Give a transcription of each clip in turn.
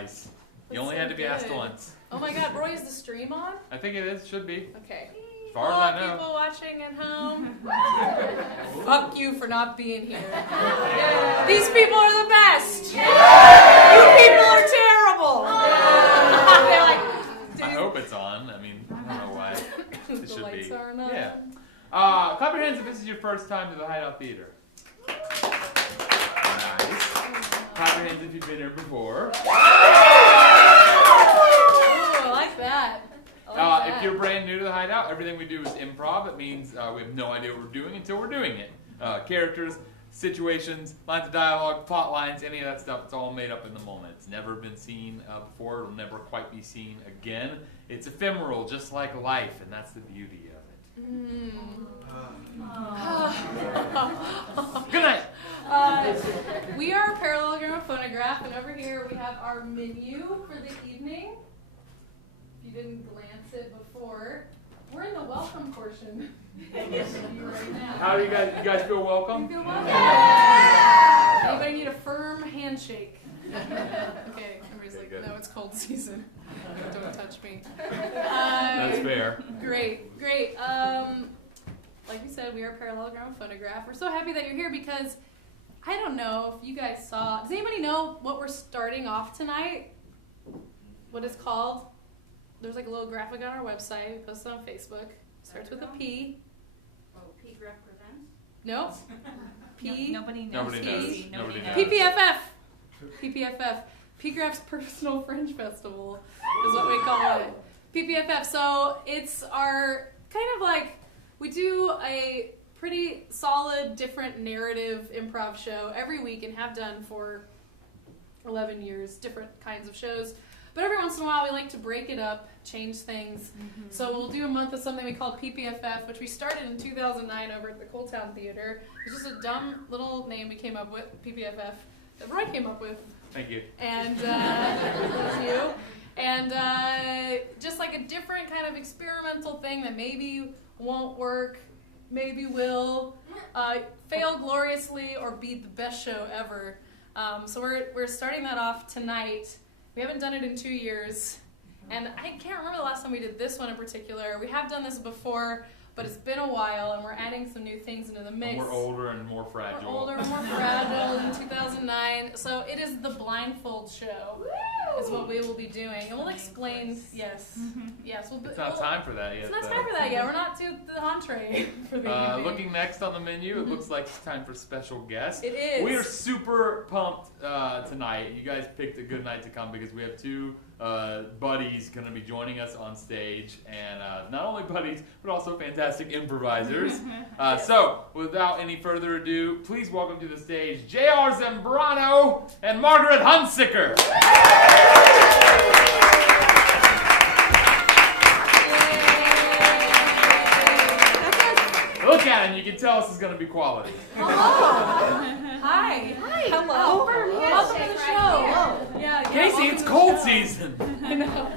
Nice. You only had to be asked once. Oh my God, Roy, is the stream on? I think it is. Should be. Okay. As far as I know. People watching at home. Fuck you for not being here. These people are the best. You people are terrible. They're like, dude. I hope it's on. I mean, I don't know why. It The should lights be. are on. Yeah. Clap your hands if this is your first time to the Hideout Theater. Nice. Clap your hands if you've been here before. Ooh, I like that. If you're brand new to the Hideout, everything we do is improv. It means we have no idea what we're doing until we're doing it. Characters, situations, lines of dialogue, plot lines, any of that stuff, it's all made up in the moment. It's never been seen before. It'll never quite be seen again. It's ephemeral, just like life, and that's the beauty of it. Good night. We are Parallelogramophonograph, and over here we have our menu for the evening. If you didn't glance it before, we're in the welcome portion. Right now. How do you guys feel welcome? You feel welcome? Yeah. Anybody need a firm handshake? Okay, everybody's like, good. no, it's cold season. Don't touch me. That's fair. Great. Like we said, we are Parallelogramophonograph. We're so happy that you're here because I don't know if you guys saw. Does anybody know what we're starting off tonight? What it's called? There's like a little graphic on our website. We posted on Facebook. Starts with a P. Oh, P represents? No. P. Nobody knows. Nobody knows. Nobody knows. PPFF. PPFF. PGraph's Personal Fringe Festival is what we call it. PPFF. So it's our kind of like, we do a pretty solid, different narrative improv show every week and have done for 11 years, different kinds of shows. But every once in a while, we like to break it up, change things. Mm-hmm. So we'll do a month of something we call PPFF, which we started in 2009 over at the Cold Town Theater. It's just a dumb little name we came up with, PPFF, that Roy came up with. Thank you. And thank you. And just like a different kind of experimental thing that maybe won't work, maybe will, fail gloriously, or be the best show ever. So we're starting that off tonight. We haven't done it in 2 years, and I can't remember the last time we did this one in particular. We have done this before, but it's been a while, and we're adding some new things into the mix. And we're older and more fragile. We're older and more fragile than 2009. So it is the Blindfold show, is what we will be doing. And we'll explain, yes. Yes. It's not time for that yet. It's not time for that yet. We're not to the entree for the evening. Looking next on the menu, it looks like it's time for special guests. It is. We are super pumped tonight. You guys picked a good night to come because we have two buddies going to be joining us on stage, and not only buddies, but also fantastic improvisers. So, without any further ado, please welcome to the stage J.R. Zambrano and Margaret Hunsicker. Look at him, you can tell this is going to be quality. Hello. Hi. Hello. Welcome to the show. Yeah, Casey, it's cold season. I know.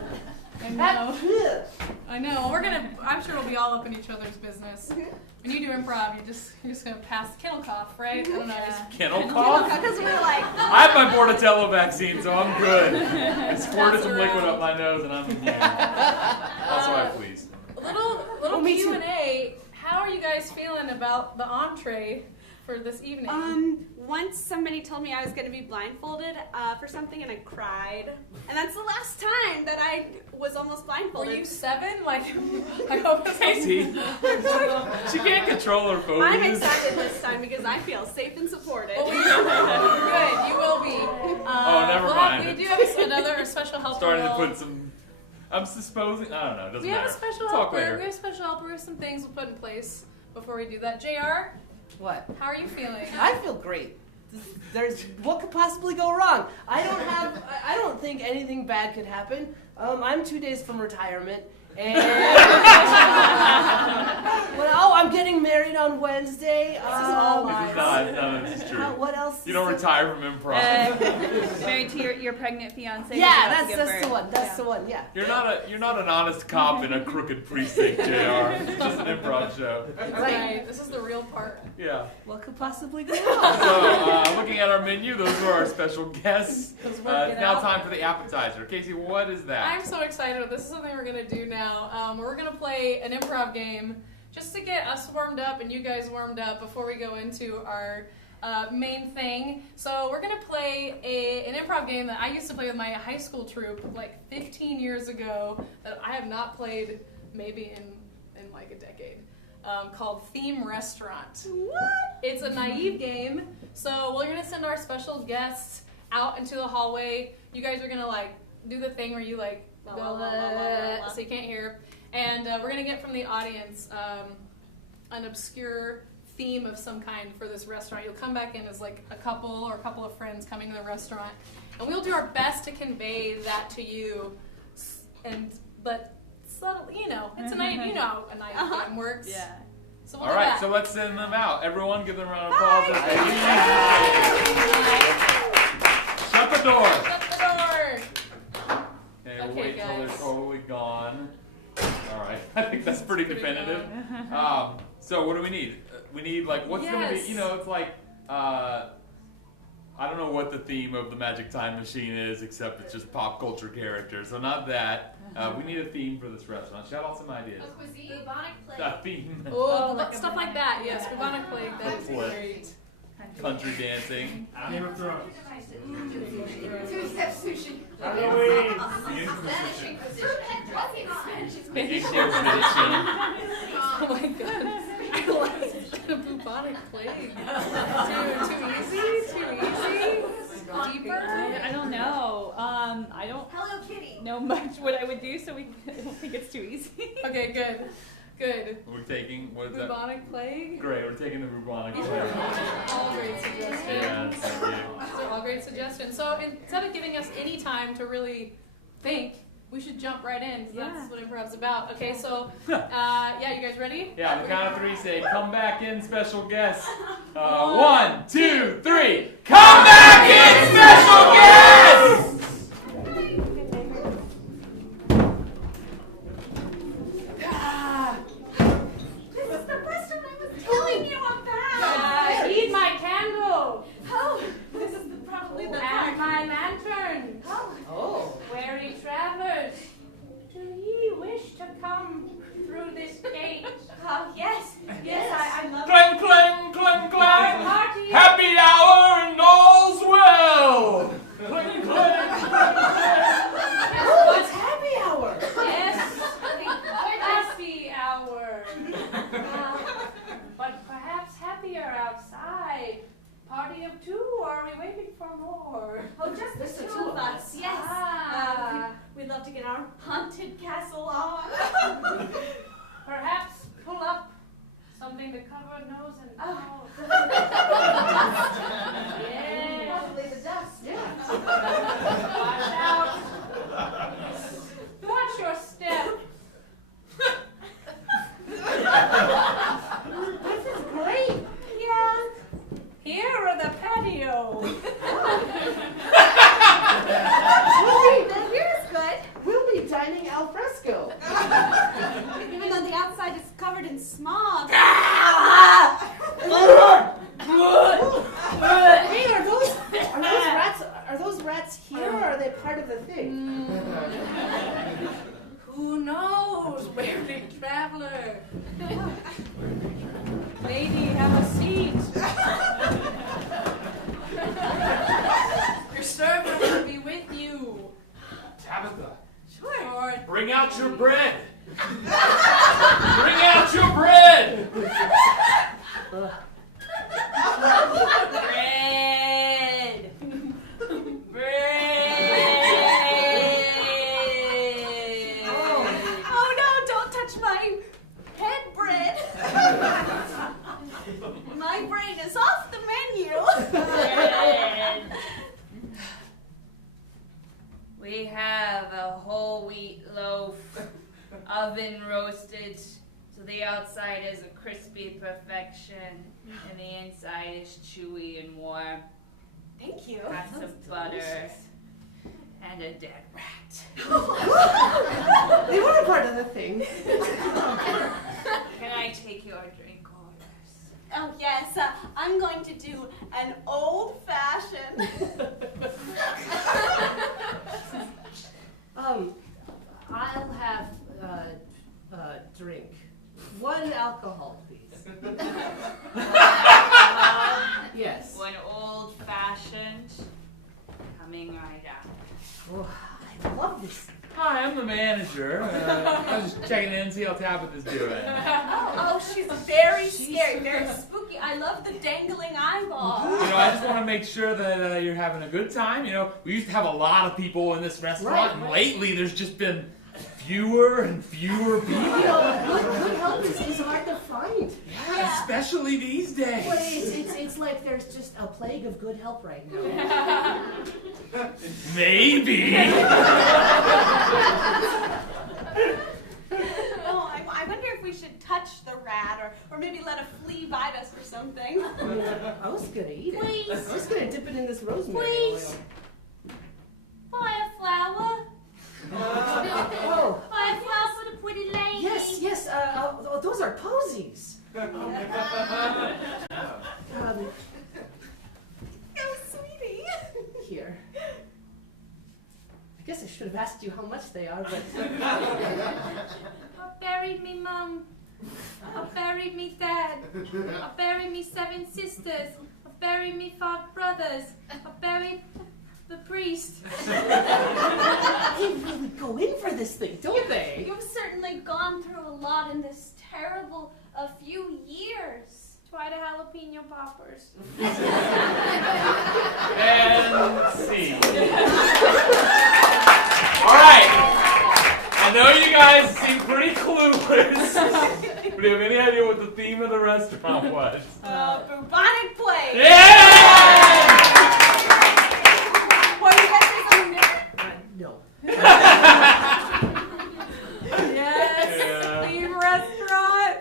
I'm sure we'll be all up in each other's business. When you do improv, you're just gonna pass kennel cough, right? I don't know. Just Kennel cough? Because we're like, I have my Bordetella vaccine, so I'm good. I squirted some liquid up my nose, and I'm immune. That's why I please. Little Q&A. How are you guys feeling about the entree for this evening? Once somebody told me I was going to be blindfolded for something, and I cried. And that's the last time that I was almost blindfolded. Were you 7? Like, I hope it's Casey, she can't control her phobias. I'm excited this time because I feel safe and supported. Good, you will be. Never mind. We do have another special helper. Starting to put some. I'm supposing. I don't know. It doesn't We have matter. a special Talk helper. later. We have a special helper. Some things we'll put in place before we do that. JR, What? how are you feeling? I feel great. What could possibly go wrong? I don't think anything bad could happen. I'm 2 days from retirement, and I'm getting married on Wednesday. None of this is true. What else? You don't retire from improv. Very married to your pregnant fiance. Yeah, who's about to give that's birth. the one. That's the one. Yeah. You're not an honest cop in a crooked precinct, JR. It's just an improv show. Right. This is the real part. Yeah. What could possibly go So, wrong? looking at our menu, those were our special guests. Let's It's work it now out. time for the appetizer. Casey, what is that? I'm so excited. This is something we're gonna do now. We're gonna play an improv game just to get us warmed up and you guys warmed up before we go into our main thing. So we're gonna play an improv game that I used to play with my high school troupe like 15 years ago that I have not played maybe in like a decade. Called Theme Restaurant. What? It's a naive game. So we're gonna send our special guests out into the hallway. You guys are gonna like do the thing where you like go so you can't hear. And we're gonna get from the audience an obscure theme of some kind for this restaurant. You'll come back in as like a couple or a couple of friends coming to the restaurant, and we'll do our best to convey that to you. But subtly, it's a naive, you know how a naive game works. Yeah. So we'll All do right, that. so let's send them out. Everyone, give them a round of applause. Shut the door. Shut the door. Okay, we'll Okay, wait till they're guys. totally gone. All right, I think that's pretty definitive. So what do we need? We need like what's gonna be? Yes. It's like I don't know what the theme of the Magic Time Machine is, except it's just pop culture characters. So not that. We need a theme for this restaurant. Shout out some ideas. Cuisine. Bubonic plague. A theme. Oh, like stuff like that. Yes, bubonic plague. That is What? great. Country dancing. Game of Thrones. Two-step sushi. Halloween. Spanish Inquisition. Spanish Inquisition. Oh my god. I like the bubonic plague. Too easy? Deeper? I don't know. I don't Hello Kitty. know much what I would do, so I don't think it's too easy. Okay, good. Good. We're taking what is that? Bubonic plague? Great. We're taking the bubonic These plague. are all great suggestions. Yeah, thank you. These are all great suggestions. So instead of giving us any time to really think, we should jump right in because that's what improv's about. Okay, so yeah, you guys ready? Yeah, on the count of three, say, come back in, special guest. 1, 2, 3. Come back in, special guest! This is the restaurant I was telling you about. Eat my candle Oh, this is probably the part. and my lantern. Oh. Weary travelers, do ye wish to come through this gate? Oh, yes. Yes, I love it. Clang, clang, clang, clang. Party. Happy hour and all's well. Clang, clang. Oh, it's happy hour. Yes, happy hour. But perhaps happier outside. Party of two, or are we waiting for more? Oh, just the two of us. Yes. We'd love to get our haunted castle on. Perhaps pull up something to cover nose and mouth. Yes. Probably the dust. Watch out. Watch your step. This is great. Yeah. Here or the patio? Here's good. We'll be dining al fresco. Even though the outside is covered in smog. Hey, are those rats here, or are they part of the thing? Who knows, weary traveler? Lady, have a seat. Your servant will be with you. Tabitha. Sure. Bring out your bread. Bring out your bread. Bread. Bread. Oh no, don't touch my head bread. My brain is off the menu. Bread. We have a whole wheat loaf, oven roasted, so the outside is a crispy perfection, and the inside is chewy and warm. Thank you. Have some butter, And a dead rat. They weren't part of the thing. Can I take your drink orders? Oh yes, I'm going to do an old-fashioned. I'll have drink. 1 alcohol, please. Yes. One old-fashioned. Coming right out. Oh, I love this. Hi, I'm the manager. I was just checking in, see how Tabitha's doing. Oh, she's very scary, very spooky. I love the dangling eyeball. You know, I just want to make sure that you're having a good time. You know, we used to have a lot of people in this restaurant, and lately there's just been fewer and fewer people. You know, good help is hard to find. Yeah, especially these days. But it's like there's just a plague of good help right now. Maybe. Oh, I wonder if we should touch the rat or maybe let a flea bite us or something. I was gonna eat it. Please. I was gonna dip it in this rosemary Please. oil. Buy a flower. Oh, Buy a flower for the pretty lady. yes. Those are posies. Oh, sweetie. Here. I guess I should have asked you how much they are, but I buried me mum. I buried me dad. I buried me 7 sisters. I buried me 5 brothers. I buried the priest. they really go in for this thing, don't they? You've certainly gone through a lot in this terrible few years. Try the jalapeno poppers. And see. All right. I know you guys seem pretty clueless. But do you have any idea what the theme of the restaurant was? Bubonic plague. Yeah! What, you guys say something different? No. Yes. Yeah. Theme restaurant.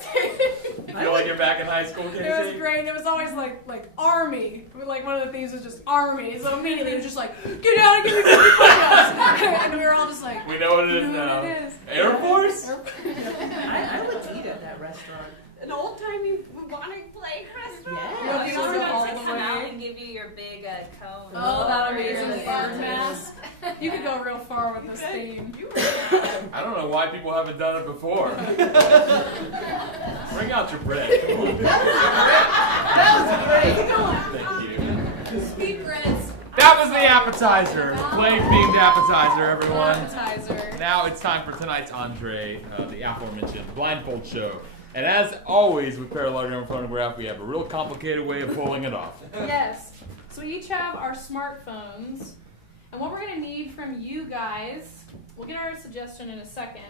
You feel like you're back in high school, Casey? It was great. It was always like army. Like one of the themes was just army. So immediately it was just like, get down and give me 50 push-ups. And we were all just like, We know what it is you know now. what it is. Air Force? I would eat at that restaurant. An old-timey bubonic plague restaurant? Yeah. Looking I'll over all come the way. out and give you your big cone. Oh, that For your amazing liver. bird mask. You could go real far with this theme. I don't know why people haven't done it before. Bring out your bread. Come on. That was great. Thank you. Secrets. That was the appetizer. Plague-themed appetizer, everyone. Appetizer. Now it's time for tonight's entree, the aforementioned Blindfold show. And as always with Parallelogramophonograph, we have a real complicated way of pulling it off. Yes. So we each have our smartphones. And what we're going to need from you guys, we'll get our suggestion in a second,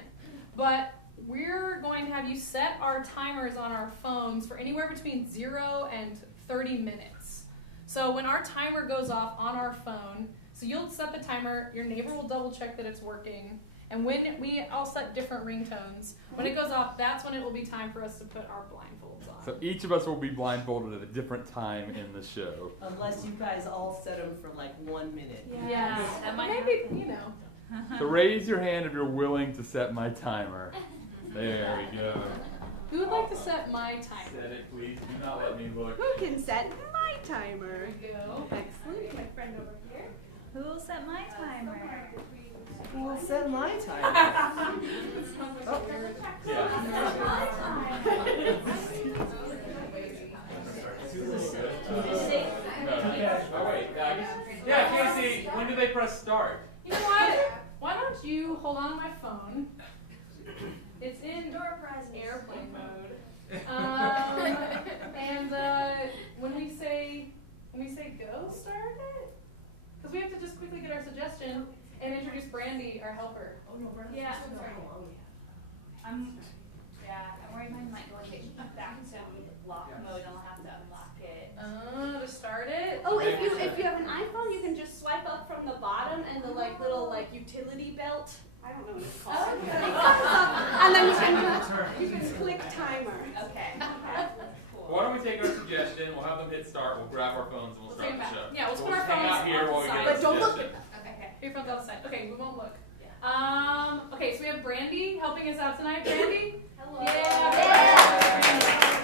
but we're going to have you set our timers on our phones for anywhere between 0 and 30 minutes. So when our timer goes off on our phone, so you'll set the timer, your neighbor will double check that it's working, and when we all set different ringtones, when it goes off, that's when it will be time for us to put our blindfolds on. So each of us will be blindfolded at a different time in the show. Unless you guys all set them for like 1 minute. Yeah. That might Maybe, you know. So raise your hand if you're willing to set my timer. There we go. Who would like to set my timer? Set it, please. Do not let me look. Who can set my timer? There we go. Excellent. My friend over here. Who will set my timer? Who will set my timer? Oh wait, yeah, Casey, when do they press start? You know what? Why don't you hold on to my phone? It's in airplane mode. And when we say go, start it. Because we have to just quickly get our suggestion and introduce Brandy, our helper. Oh no, Brenda. Yeah. I'm I'm worried mine might go back to lock mode and I'll have to unlock it. To start it. Oh, if you have an iPhone, you can just swipe up from the bottom and the little utility belt. I don't know what it's called. It comes up, and then you can click timer. Okay. Well, why don't we take our suggestion, we'll have them hit start, we'll grab our phones and we'll start the show. Yeah, we'll So put our hang phones out here on while we the get side. our But don't look suggestion. Okay. Here from outside. Okay, we won't look. Okay, so we have Brandy helping us out tonight. Brandy? Hello. Yeah.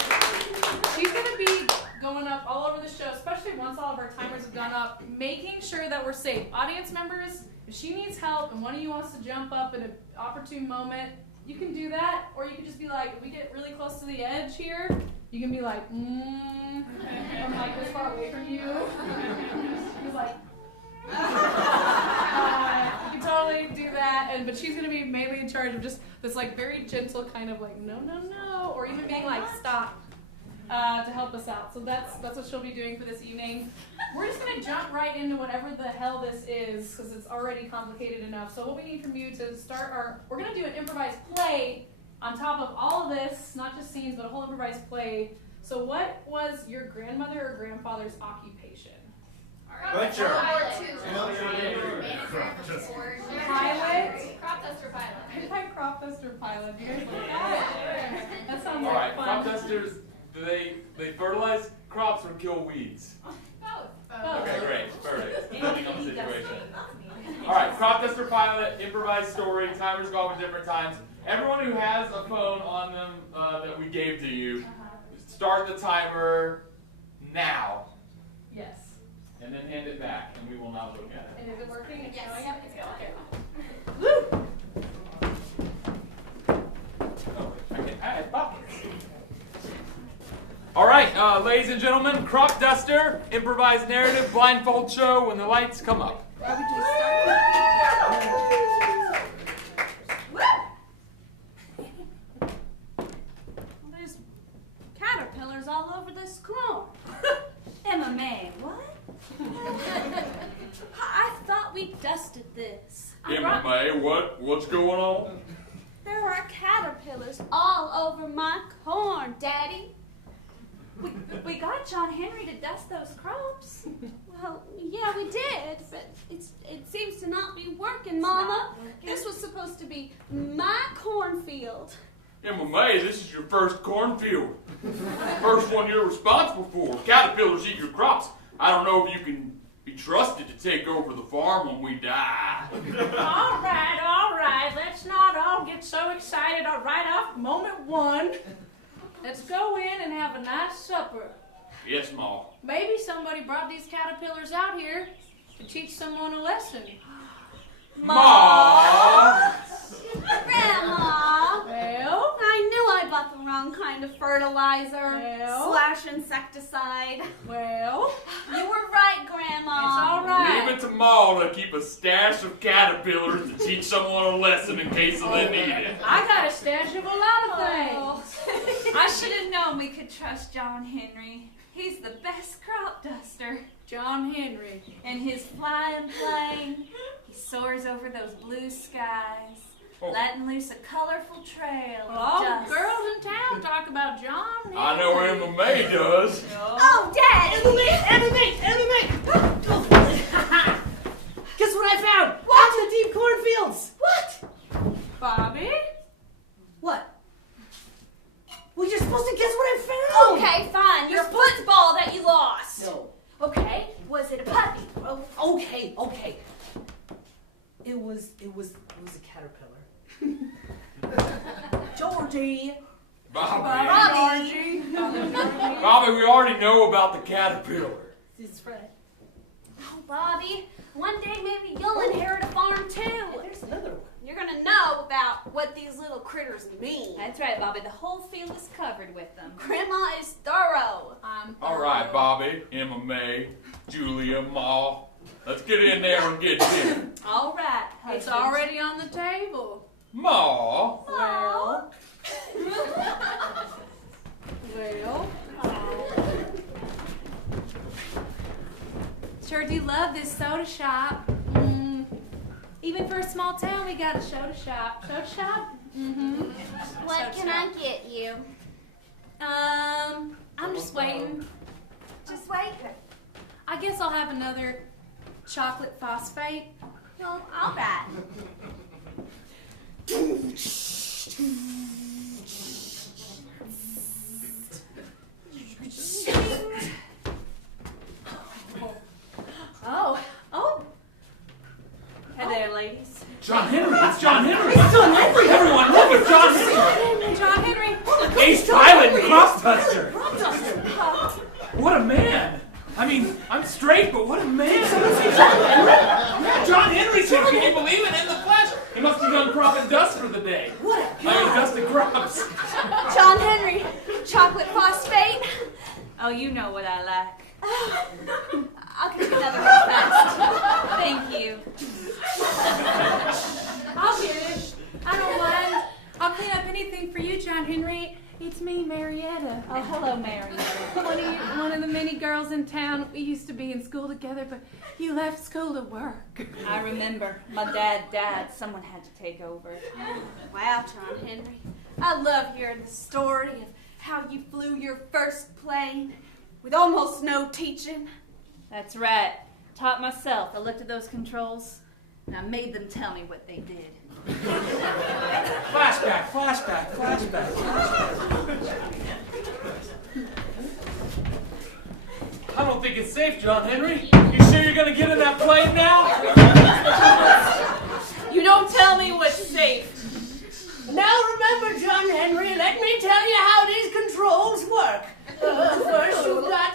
She's going to be going up all over the show, especially once all of our timers have gone up, making sure that we're safe. Audience members, if she needs help and one of you wants to jump up in an opportune moment, you can do that, or you can just be like, if we get really close to the edge here, you can be like, I'm like this far away from you. He's like, you can totally do that, but she's gonna be mainly in charge of just this like very gentle kind of like no, or even being like stop to help us out. So that's what she'll be doing for this evening. We're just gonna jump right into whatever the hell this is because it's already complicated enough. So what we need from you to start we're gonna do an improvised play on top of all of this, not just scenes, but a whole improvised play. So what was your grandmother or grandfather's occupation? Butcher. Pilot? Crop duster pilot. I like crop duster pilot. You guys like that? That sounds All like right, fun. crop dusters. Do they fertilize crops or kill weeds? Both. Okay, great, perfect. Depending on the situation. All right, crop duster pilot, improvised story. Timers go off at different times. Everyone who has a phone on them that we gave to you, start the timer now, Yes. and then hand it back, and we will not look at it. And is it working? It's Yes. going up? It's going. Okay. All right, ladies and gentlemen, crop duster, improvised narrative, blindfold show when the lights come up. Where would you start? There's caterpillars all over this corn. MMA, what? I thought we dusted this. MMA, what's going on? There are caterpillars all over my corn, Daddy. We got John Henry to dust those crops. Well, yeah, we did, but it seems to not be working, Mama. This was supposed to be my cornfield. MMA, this is your first cornfield. First one you're responsible for. Caterpillars eat your crops. I don't know if you can be trusted to take over the farm when we die. All right. Let's not all get so excited right off moment one. Let's go in and have a nice supper. Yes, Ma. Maybe somebody brought these caterpillars out here to teach someone a lesson. Ma! Grandma! Well, I knew I bought the wrong kind of fertilizer Well? / insecticide. well, You were right, Grandma. it's all right. Leave it to Ma to keep a stash of caterpillars to teach someone a lesson in case they need it. I got a stash of a lot of Oh. things. I should have known we could trust John Henry. He's the best crop duster. John Henry. In his flying plane, he soars over those blue skies, Oh. letting loose a colorful trail. Well, all of the girls in town talk about John Henry. I know MMA does. Oh, Dad! MMA! Guess what I found? Out in the deep cornfields. What? Bobby? What? Well, you're supposed to guess what I found. Okay, fine. Your football that you lost. No. Okay, was it a puppy? Oh, okay. It was a caterpillar. Georgie. Bobby, we already know about the caterpillar. This is Fred. Oh, Bobby, one day maybe you'll inherit a farm too. There's another one. You're gonna know about what these little critters mean. That's right, Bobby. The whole field is covered with them. Grandma is thorough. All right, Bobby, MMA, Julia, Ma. Let's get in there and get dinner. All right, It's already on the table. Ma. Well. Sure do love this soda shop. Even for a small town, we got a soda shop. Soda shop? What can I get you? I'm just waiting. Just wait. I guess I'll have another chocolate phosphate. Well, all right. Hey there, ladies. John Henry, it's John Henry. It's John Henry. Everyone, look, it's John Henry. John Henry. Ace Pilot and Cross Duster. What a man. I mean, I'm straight, but what a man. John Henry, Can you believe it? In the flesh. He must have done crop and dust for the day. What a I mean, dust and crops. John Henry, chocolate phosphate. Oh, you know what I like. I'll get you another real fast. Thank you. I'll get it. I don't mind. I'll clean up anything for you, John Henry. It's me, Marietta. Oh, hello, Marietta. One of the many girls in town. We used to be in school together, but you left school to work. I remember. My dad died. Someone had to take over. Wow, John Henry. I love hearing the story of how you flew your first plane with almost no teaching. That's right. Taught myself. I looked at those controls, and I made them tell me what they did. Flashback. I don't think it's safe, John Henry. You sure you're gonna get in that plane now? You don't tell me what's safe. Now remember, John Henry, let me tell you how these controls work. First you've got...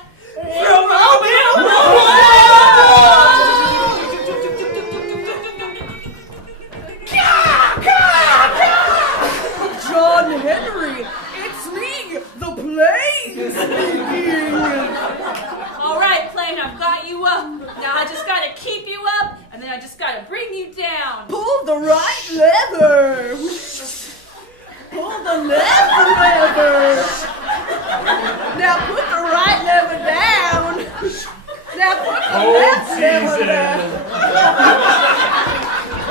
John Henry, it's me, the plane speaking. All right, plane, I've got you up. Now I just gotta keep you up, and then I just gotta bring you down. Pull the right lever. Pull the left lever. Now put the right lever down. Now put the left lever down.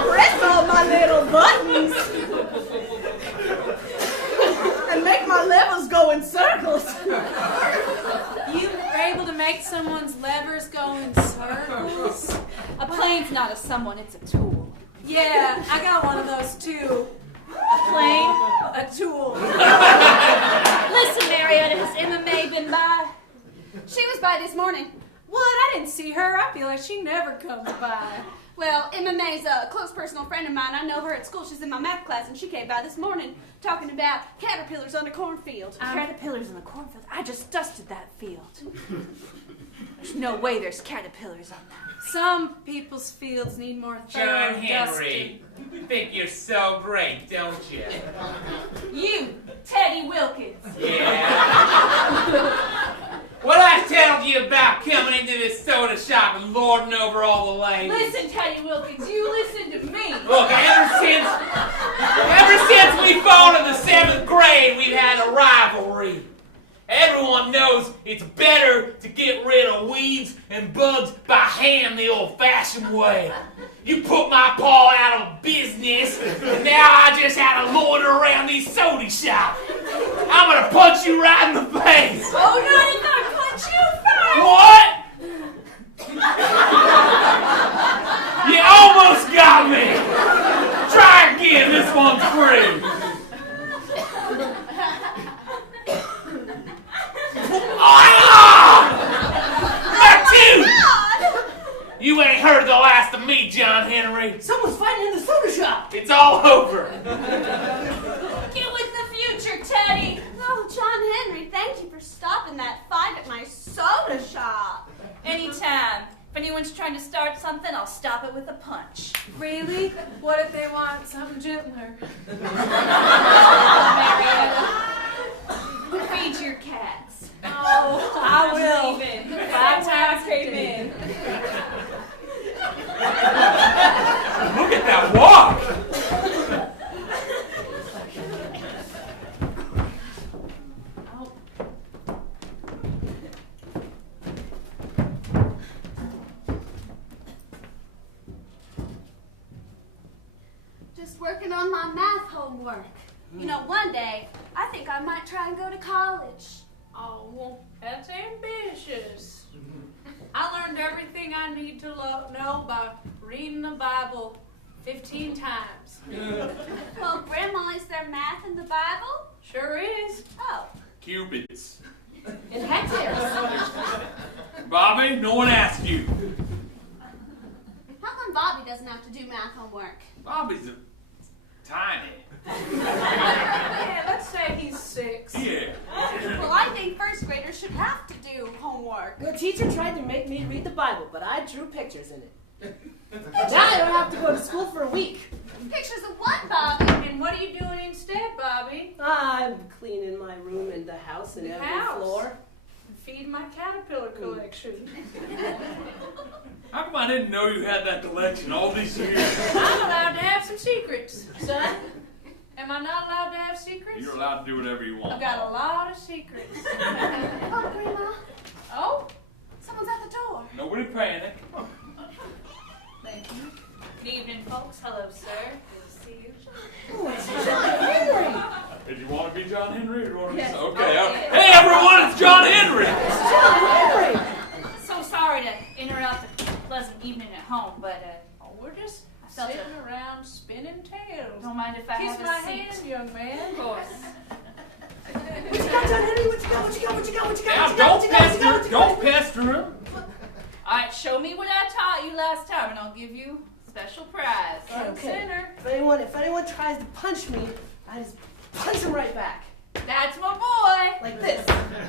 Press all my little buttons. And make my levers go in circles. You were able to make someone's levers go in circles? A plane's not a someone, it's a tool. Yeah, I got one of those too. A plane? A tool. Listen, Marietta, has Emma May been by? She was by this morning. What? I didn't see her. I feel like she never comes by. Well, Emma May's a close personal friend of mine. I know her at school. She's in my math class, and she came by this morning talking about caterpillars on a cornfield. Caterpillars in the cornfield. I just dusted that field. There's no way there's caterpillars on that. Some people's fields need more John thorough Henry, dusting. you think you're so great, don't you? You, Teddy Wilkins. Yeah. What I told you about coming into this soda shop and lording over all the ladies. Listen, Teddy Wilkins, you listen to me. Look, ever since we fall in the 7th grade, we've had a rivalry. Everyone knows it's better to get rid of weeds and bugs by hand the old-fashioned way. You put my paw out of business, and now I just had to loiter around these soda shops. I'm gonna punch you right in the face. Oh, no, I'm gonna punch you first. What? You almost got me. Try again. This one's free. You ain't heard the last of me, John Henry. Someone's fighting in the soda shop. It's all over. Get with the future, Teddy. Oh, John Henry, thank you for stopping that fight at my soda shop. Anytime. If anyone's trying to start something, I'll stop it with a punch. Really? What if they want something gentler? Marietta, feed your cats. Oh, I will. Leaving. 5 times came in. Look at that walk. Just working on my math homework. You know, one day, I think I might try and go to college. Oh, well, that's ambitious. I learned everything I need to know by reading the Bible 15 times. Well, Grandma, is there math in the Bible? Sure is. Oh. Cubits. In hectares. Bobby, no one asked you. How come come Bobby doesn't have to do math homework? Bobby's tiny. Yeah, let's say he's 6. Yeah. Well, I think first graders should have to do homework. The teacher tried to make me read the Bible, but I drew pictures in it. Now I don't have to go to school for a week. Pictures of what, Bobby? And what are you doing instead, Bobby? I'm cleaning my room and the house and The every house? floor. Feed my caterpillar collection. How come I didn't know you had that collection all these years? I'm allowed to have some secrets, son. Am I not allowed to have secrets? You're allowed to do whatever you want. I've got a lot of secrets. Oh, Grandma, Oh, someone's at the door. Nobody panic. thank you. Good evening, folks. Hello, sir. Good to see you. Oh, it's John Henry. Did you want to be John Henry or do you want to Yes. be... Okay. Oh, yeah. Hey, everyone, it's John Henry. John Henry. So sorry to interrupt the pleasant evening at home, but We're just I felt sitting around spinning tales. don't mind if I Kiss have my a seat. hand, young man. Of course. What you got, John Henry? What you got? What you got? What you got? What you got? Now, What you got? What you got? What you got? What you got? don't pester him. All right, show me what I taught you last time, and I'll give you a special prize. Okay. Center. If anyone tries to punch me, I just punch him right back. That's my boy. Like this.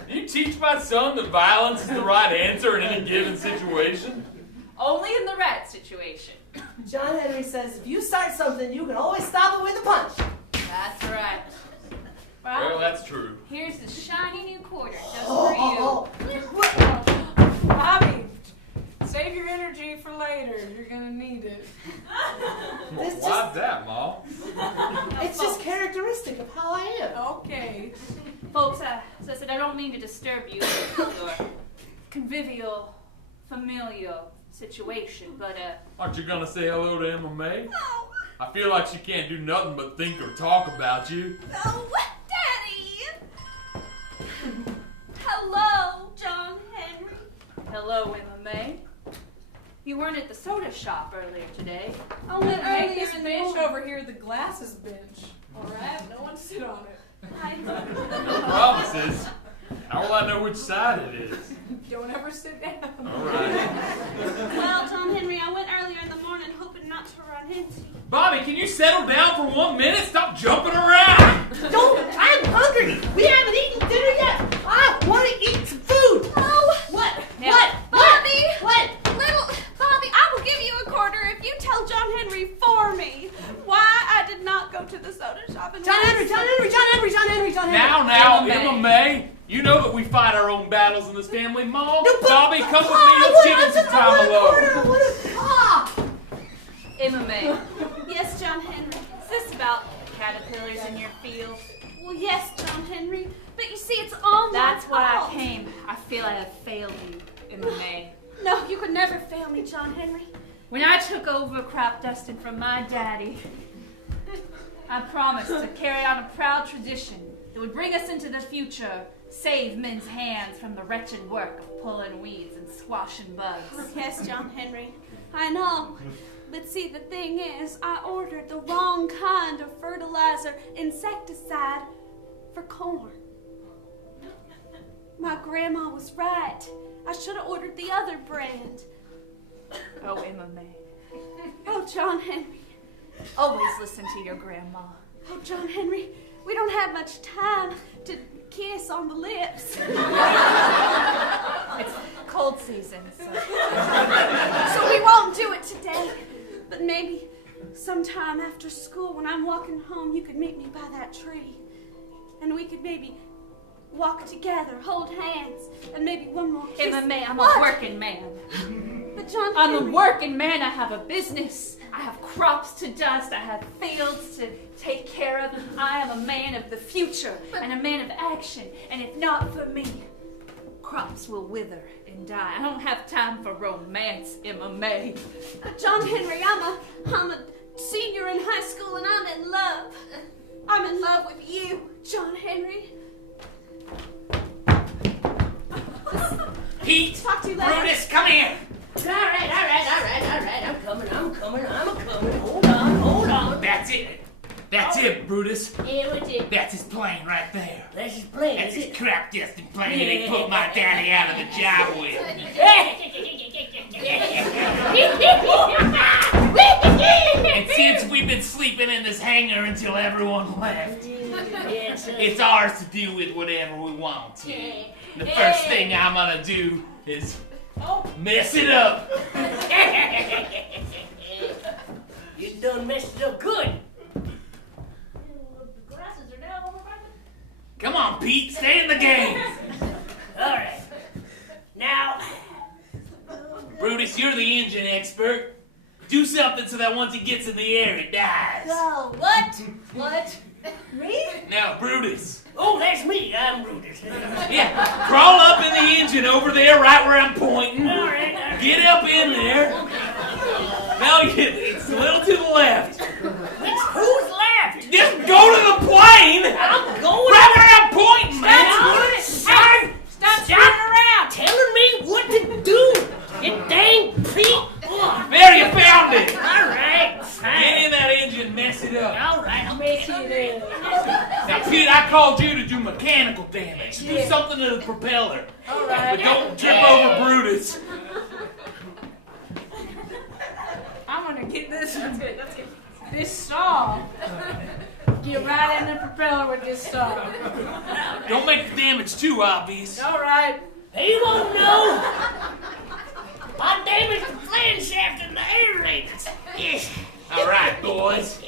You teach my son that violence is the right answer in any given situation? Only in the right situation. John Henry says if you start something, you can always stop it with a punch. That's right. Well, that's true. Here's the shiny new quarter just Oh, for you. Bobby, save your energy for later. You're gonna need it. This Why's just, that, Ma? it's just characteristic of how I am. Okay. Folks, as I said, I don't mean to disturb you with your convivial, familial situation, but Aren't you gonna say hello to Emma May? No, I feel like she can't do nothing but think or talk about you. no, Daddy. Hello, John Henry. hello, Emma May. You weren't at the soda shop earlier today. I went early make this in the bench morning. over here the glasses bench. Alright? No one sit on it. No promises. How will I know which side it is? Don't ever sit down. All right. Well, John Henry, I went earlier in the morning hoping not to run into you. Bobby, can you settle down for 1 minute? Stop jumping around. Don't! I'm hungry! We haven't eaten dinner yet! I want to eat some food! Oh, What? Now- What? Bobby! What? Little Bobby, I will give you a quarter if you tell John Henry for me why I did not go to the soda shop. And John Henry! John Henry! John Henry! John Henry! John Henry! Now, Emma Emma May. You know that we fight our own battles in this family, Ma. No, but- Bobby, come with me. Let's give him some time alone. Emma May, Yes, John Henry. is this about caterpillars in your field? Well, yes, John Henry. But you see, it's all That's my why fault. I came. I feel I have failed you, Emma May. No, you could never fail me, John Henry. When I took over crop dusting from my daddy, I promised to carry on a proud tradition that would bring us into the future, save men's hands from the wretched work of pulling weeds and squashing bugs. Yes, John Henry. I know. But see, the thing is, I ordered the wrong kind of fertilizer insecticide for corn. My grandma was right. I should have ordered the other brand. Oh, Emma May. Oh, John Henry. Always listen to your grandma. Oh, John Henry, we don't have much time to kiss on the lips. It's cold season, so. So we won't do it today. But maybe sometime after school when I'm walking home, you could meet me by that tree. And we could maybe walk together, hold hands, and maybe one more kiss. Emma May, I'm What? a working man. But John I'm a Henry, working man. I have a business. I have crops to dust. I have fields to take care of. I am a man of the future and a man of action. And if not for me, crops will wither and die. I don't have time for romance, Emma May. But John Henry, I'm a senior in high school and I'm in love. I'm in love with you, John Henry. Pete! Talk to you later. Brutus, come here! All right. I'm coming. Hold on. That's it. That's it, Brutus. Yeah, what's it? That's his plane right there. That's his plane, That's is his it? crap-destined plane that he put my daddy out of the job with. And since we've been sleeping in this hangar until everyone left, it's ours to do with whatever we want to. The first thing I'm gonna do is mess it up. You done messed it up good. Come on, Pete, stay in the game. All right. Now, Brutus, you're the engine expert. Do something so that once he gets in the air, it dies. oh, what? What? Me? Now, Brutus. Oh, that's me. I'm Brutus. Yeah, crawl up in the engine over there right where I'm pointing. All right. Get up in there. Now, it's a little to the left. Who's left? Just go to the plane. I'm going. Right where I'm pointing, man. Stop running around telling me what to do. You dang Pete. There, you found it. All right. Get in that engine, mess it up. All right, I'll make it. Now, Pete, I called you to do mechanical damage. Do something to the propeller. All right. But don't trip over Brutus. I'm gonna get this. This saw. Get right in the propeller with this saw. Don't make the damage too obvious. All right. He won't know. I damaged the fan shaft and the aerators. All right, boys.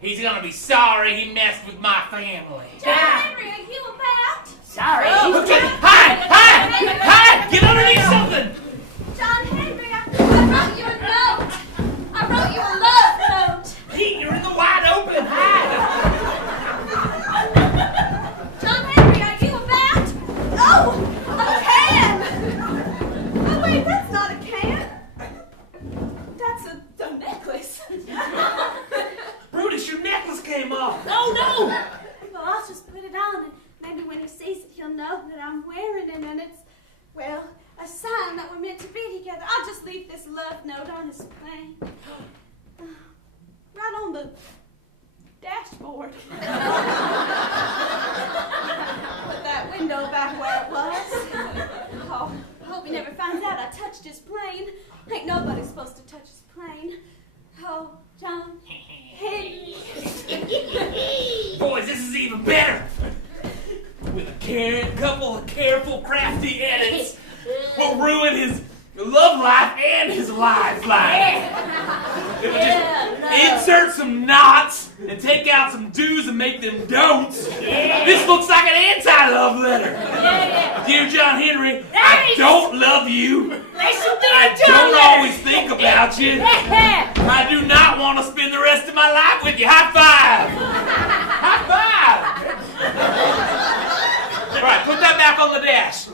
He's gonna be sorry he messed with my family. John Henry, are you about? Sorry. Okay, hi! Get underneath something! John Henry, I wrote you a note. I wrote you a love note. Pete, you're in the wide open. Hide! John Henry, are you about? Oh, a can. Oh wait, that's not a can. That's a necklace. Brutus, your necklace came off. No. Well, I'll just put it on, and maybe when he sees it, he'll know that I'm wearing it, and it's, well, a sign that we're meant to be together. I'll just leave this love note on his plane. Right on the dashboard. Put that window back where it was. Oh, I hope he never finds out I touched his plane. Ain't nobody supposed to touch his plane. Oh, John Henry. Boys, this is even better. With a couple of careful, crafty edits, we'll ruin his love life and his life life. If we just insert some knots and take out some do's and make them don'ts, this looks like an anti-love letter. Dear John Henry, I don't love you. I don't always think about you. I do not want to spend the rest of my life with you. High five! High five! All right, put that back on the dash.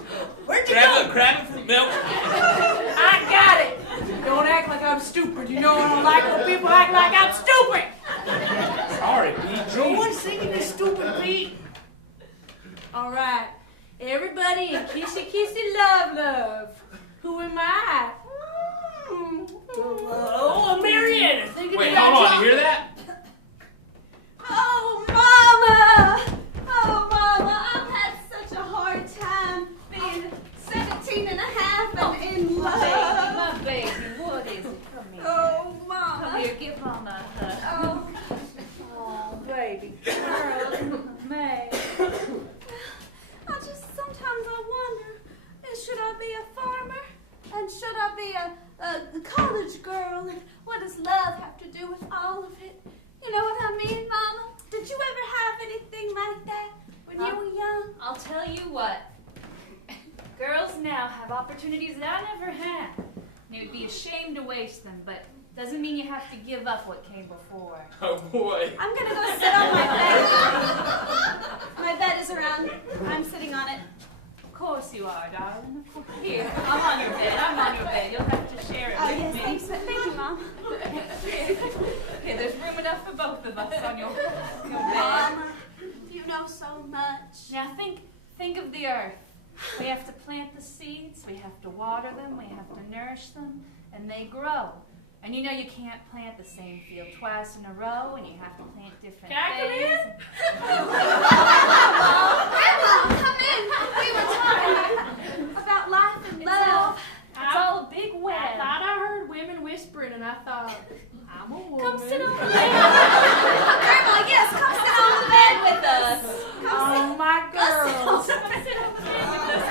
Where'd you go? Grab it from milk. I got it. Don't act like I'm stupid. You know I don't like when people act like I'm stupid. Sorry, Pete. No one's singing this stupid Pete. All right, everybody in kissy kissy love love. Who am I? Oh, Marianne. Wait, hold on. You hear that? Oh, Mama! Oh, Mama, I've had such a hard time being 17 and a half and in love. My baby, what is it? Come here. Oh, Mama. Come here, give Mama a hug. Oh, Oh, baby. Girl, May. sometimes I wonder, should I be a farmer? And should I be a college girl? And what does love have to do with all of it? You know what I mean, Mama? Did you ever have anything like that when you were young? I'll tell you what. Girls now have opportunities that I never had. And it would be a shame to waste them, but doesn't mean you have to give up what came before. Oh boy. I'm gonna go sit on my bed. My bed is around. I'm sitting on it. Of course you are, darling. Here, I'm on your bed. You'll have to share it Oh, with yes, me. thanks. Thank you, Mom. Okay, there's room enough for both of us on your bed. Mama, you know so much. Now think of the earth. We have to plant the seeds, we have to water them, we have to nourish them, and they grow. And you know you can't plant the same field twice in a row, and you have to plant different Can I come things. Grandma, come in. We were talking about life and love. It's all a big web. I thought I heard women whispering, and I thought, I'm a woman. Come sit on the bed. Grandma, yes, come sit on the bed with us. Oh, my girls. Come sit on the bed with us.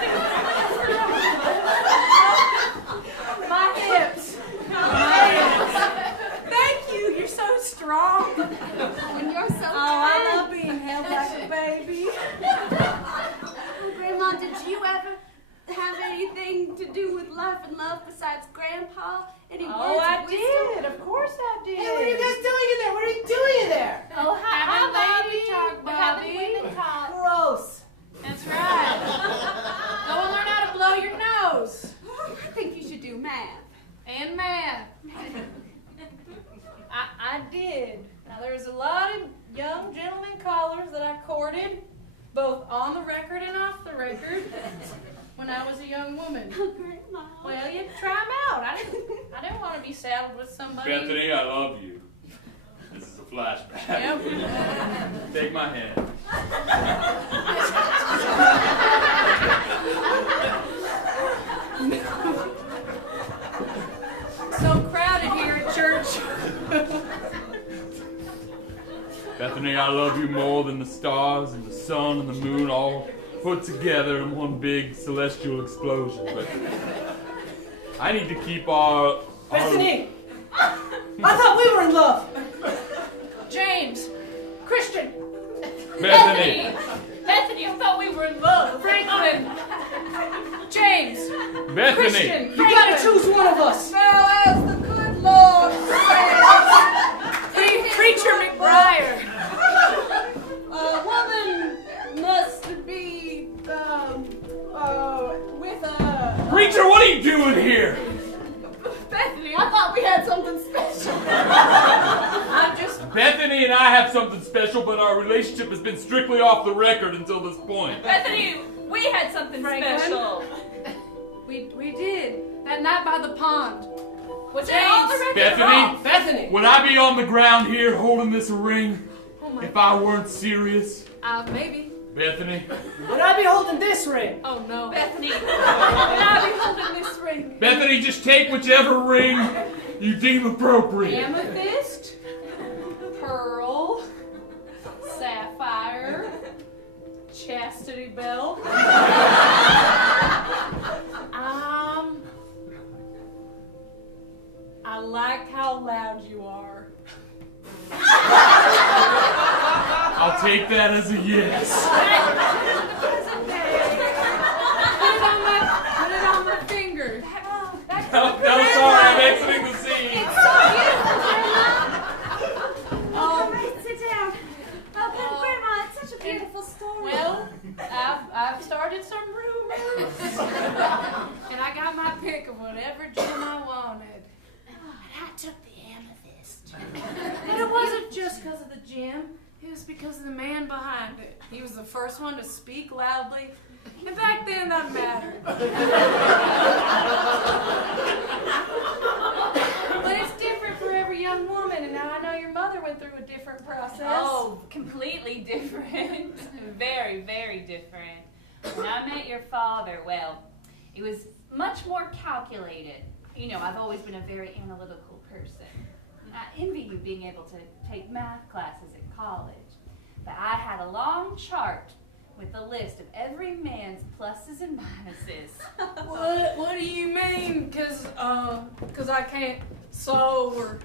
My hips. Thank you. You're so strong. And you're so I love being held like a baby. Grandma, did you ever have anything to do with life and love besides Grandpa? Any words I of wisdom? did. Of course I did. Hey, what are you guys doing in there? What are you doing in there? Oh, Having hi, baby talk, We're having Bobby. women talk. Gross. That's right. Go and learn how to blow your nose. I think you should do math. And math. I did. Now, there's a lot of young gentlemen callers that I courted, both on the record and off the record, when I was a young woman. Grandma. Well, you try them out. I didn't want to be saddled with somebody. Bethany, I love you. This is a flashback. Yep. Take my hand. So crowded here at church. Bethany, I love you more than the stars and the sun and the moon all put together in one big celestial explosion. But I need to keep our Bethany! I thought we were in love. James. Christian. Bethany! Bethany, I thought we were in love. Franklin. James. Bethany! Christian. You gotta choose one of us. Well, as the good Lord says, Preacher McBriar. A woman must be, with a... Preacher, what are you doing here? Bethany, I thought we had something special. I'm just. Bethany and I have something special, but our relationship has been strictly off the record until this point. Bethany, we had something Franklin? special. We did. That night by the pond. What's James. all the record? Bethany, Bethany! would I be on the ground here holding this ring Oh my. if I weren't serious? Maybe. Bethany? Would I be holding this ring? Oh no. Bethany, would I be holding this ring? Bethany, just take whichever ring you deem appropriate. Amethyst. Pearl. Sapphire. Chastity belt. I like how loud you are. I'll take that as a yes. Put it on my finger. No, sorry, I'm exiting the scene. All right, sit down. Oh, Grandma, it's such a beautiful story. Well, I've started some rumors. And I got my pick of whatever gem I wanted. I took the amethyst. And it wasn't just because of the gem. It was because of the man behind it. He was the first one to speak loudly. And back then, that mattered. But it's different for every young woman. And now I know your mother went through a different process. Oh, completely different. Very, very different. When I met your father, well, it was much more calculated. You know, I've always been a very analytical person. I envy you being able to take math classes at college. But I had a long chart with a list of every man's pluses and minuses. What do you mean? Cause I can't sew or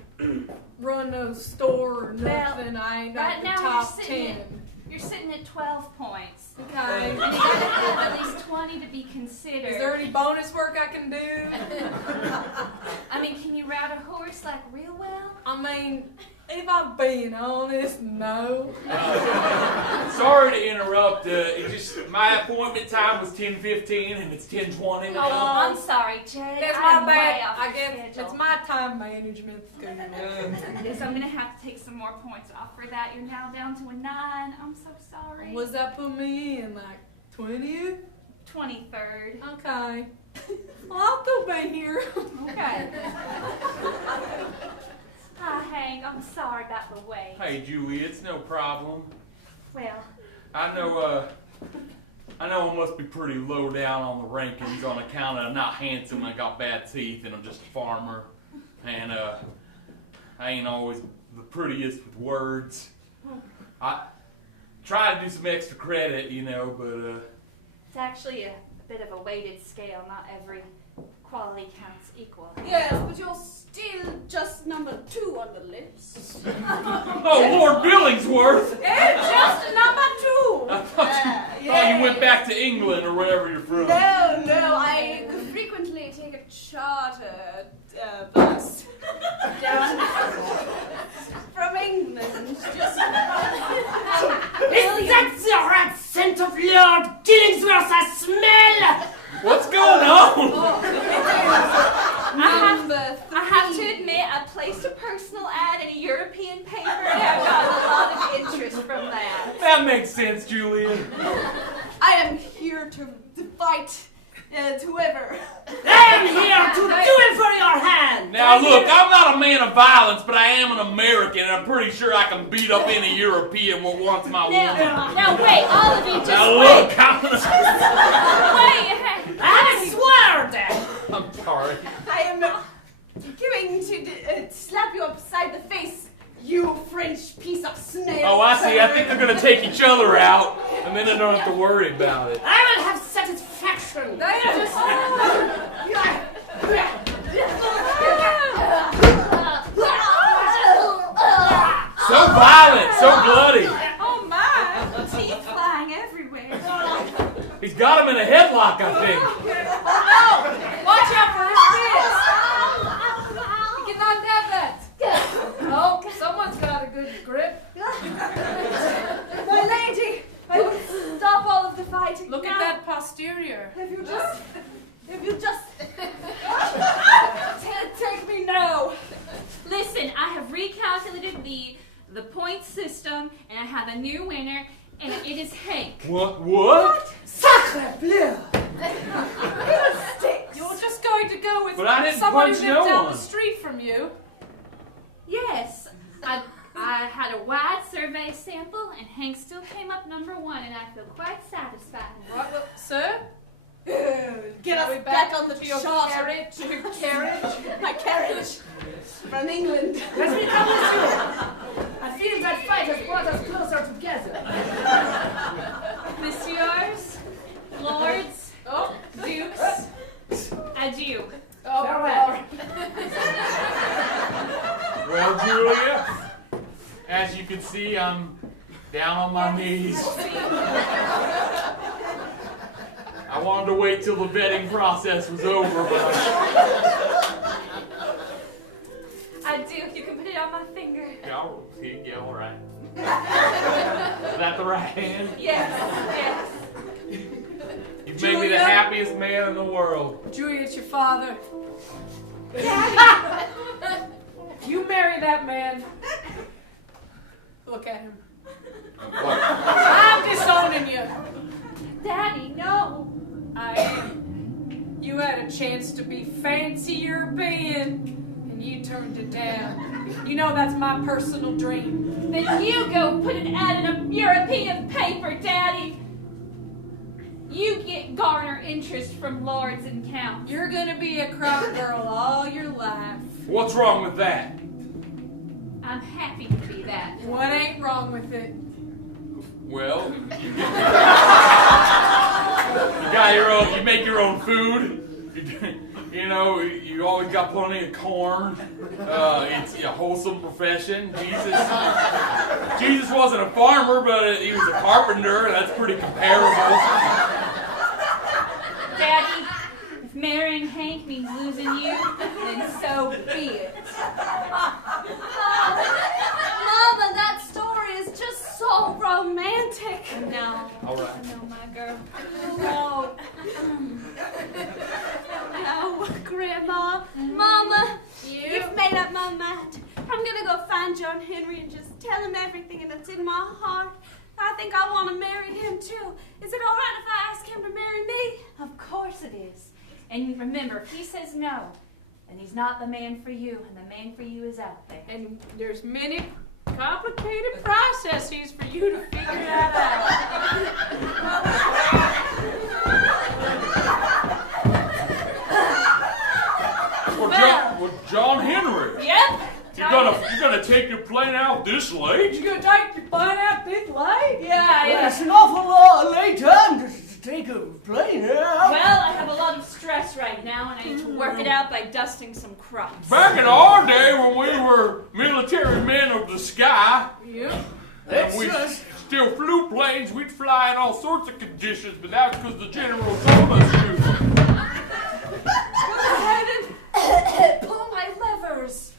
run no store or nothing. I ain't right got now the you're top sitting 10. You're sitting at 12 points. Okay. And you gotta have at least 20 to be considered. Is there any bonus work I can do? I mean, can you ride a horse like real well? I mean, if I'm being honest, no. Sorry to interrupt. My appointment time was 10:15 and it's 10:20 now. Oh, I'm sorry, Jed. That's I am my bad. way off I the guess schedule. it's my time management skill. Yes, I'm gonna have to take some more points off for that. You're now down to a 9. I'm so sorry. What's that put me in, like 20th? 23rd. Okay. Well, I'll go by here. Okay. Hi, Hank. I'm sorry about the wait. Hey, Julie, it's no problem. Well, I know I must be pretty low down on the rankings on account of I'm not handsome, I got bad teeth, and I'm just a farmer. And I ain't always the prettiest with words. I try to do some extra credit, you know, but it's actually a bit of a weighted scale. Not every quality counts equal. Yes, but you're still just number 2 on the list. oh, Lord Billingsworth! Just number 2. I thought you went back to England or wherever you're from. No, I frequently take a charter bus down from England. Is that the rat scent of Lord Billingsworth I smell? What's going on? I have to admit, I placed a personal ad in a European paper and I've gotten a lot of interest from that. That makes sense, Julia. I am here to fight whoever. I am here to do it for your hand. Now look, I'm not a man of violence, but I am an American, and I'm pretty sure I can beat up any European what wants my woman. Now wait, all of you just Now wait. look, I'm gonna... Wait, I swear that. I'm sorry. I am going to slap you upside the face, you French piece of snail. Oh, I see. I think they're gonna take each other out, and then I don't have to worry about it. I will have satisfaction. I am just... So violent, so bloody. oh my, teeth flying everywhere. He's got him in a headlock, I think. Watch out for his fist. You cannot have that. Oh, someone's got a good grip. My lady, I will stop all of the fighting. Look at that posterior. If you just take me now. Listen, I have recalculated the point system and I have a new winner and it is Hank. What? Sacre bleu. You're just going to go with But I didn't someone punch who lived no down one. the street from you. Yes, I had a wide survey sample and Hank still came up number 1 and I feel quite satisfied. What, sir? Get Are we us back on the to your charter. carriage? My carriage from England. Let me come with you. I feel that fight has brought us closer together. Messieurs, lords, Oh, dukes, adieu. oh, Farewell. Well, Julia, as you can see, I'm down on my knees. I wanted to wait till the vetting process was over, but Adieu, you can put it on my finger. yeah, all right. Is that the right hand? Yes. You've made me the Julia? happiest man in the world. Julia, it's your father. You marry that man. Look at him. I'm disowning you. Daddy, no. I am. You had a chance to be fancy European, and you turned it down. You know that's my personal dream. Then you go put an ad in a European paper, Daddy. You get garner interest from lords and counts. You're gonna be a crop girl all your life. What's wrong with that? I'm happy to be that. What ain't wrong with it? Well, you got your own. You make your own food. You know, you always got plenty of corn. It's a wholesome profession. Jesus wasn't a farmer, but he was a carpenter. That's pretty comparable. Daddy, if marrying Hank means losing you, then so be it. Mama, that story is just so romantic. No. All right. No, my girl. No. No, Grandma. Mama, you've made up my mind. I'm gonna go find John Henry and just tell him everything that's in my heart. I think I want to marry him too. Is it all right if I ask him to marry me? Of course it is. And remember, if he says no, then he's not the man for you, and the man for you is out there. And there's many complicated processes for you to figure that out. Well, John Henry. Yep. You're gonna take your plane out this late? You gonna take your plane out this late? Yeah. It's an awful lot of late time to take a plane out. Well, I have a lot of stress right now, and I need to work it out by dusting some crops. Back in our day when we were military men of the sky, Yep. and we still flew planes, we'd fly in all sorts of conditions, but that's because the general told us to. Go ahead and pull my levers.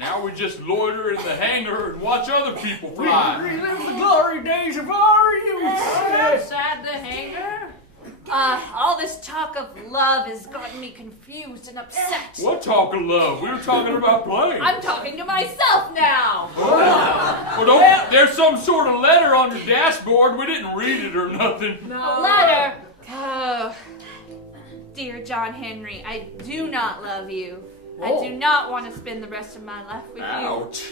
Now we just loiter in the hangar and watch other people fly. We relive the glory days of our youth. Outside the hangar. All this talk of love has gotten me confused and upset. What talk of love? We were talking about planes. I'm talking to myself now. Well, there's some sort of letter on your dashboard. We didn't read it or nothing. A letter. Oh, dear John Henry, I do not love you. I do not want to spend the rest of my life with you. Ouch.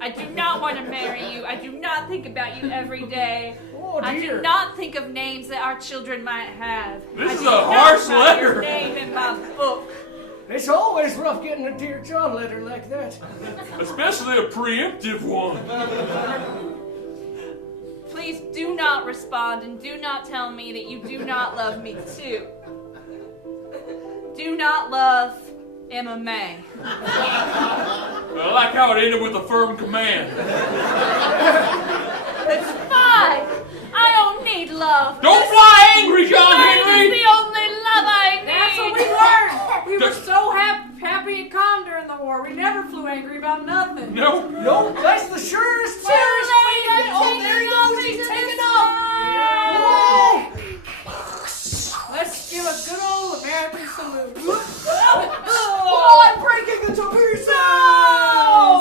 I do not want to marry you. I do not think about you every day. Oh, I dear. do not think of names that our children might have. This I is do a not harsh write letter. Your name in my book. It's always rough getting a Dear John letter like that. Especially a preemptive one. Please do not respond and do not tell me that you do not love me too. Do not love MMA. I like how it ended with a firm command. It's fine. I don't need love. Don't fly angry, John Love is Henry! the only love I need. That's what we learned. We were so happy and calm during the war. We never flew angry about nothing. No. No, that's the surest Too late. Oh, there he goes. He's taking off. Let's give a good old American salute. Oh, I'm breaking into pieces.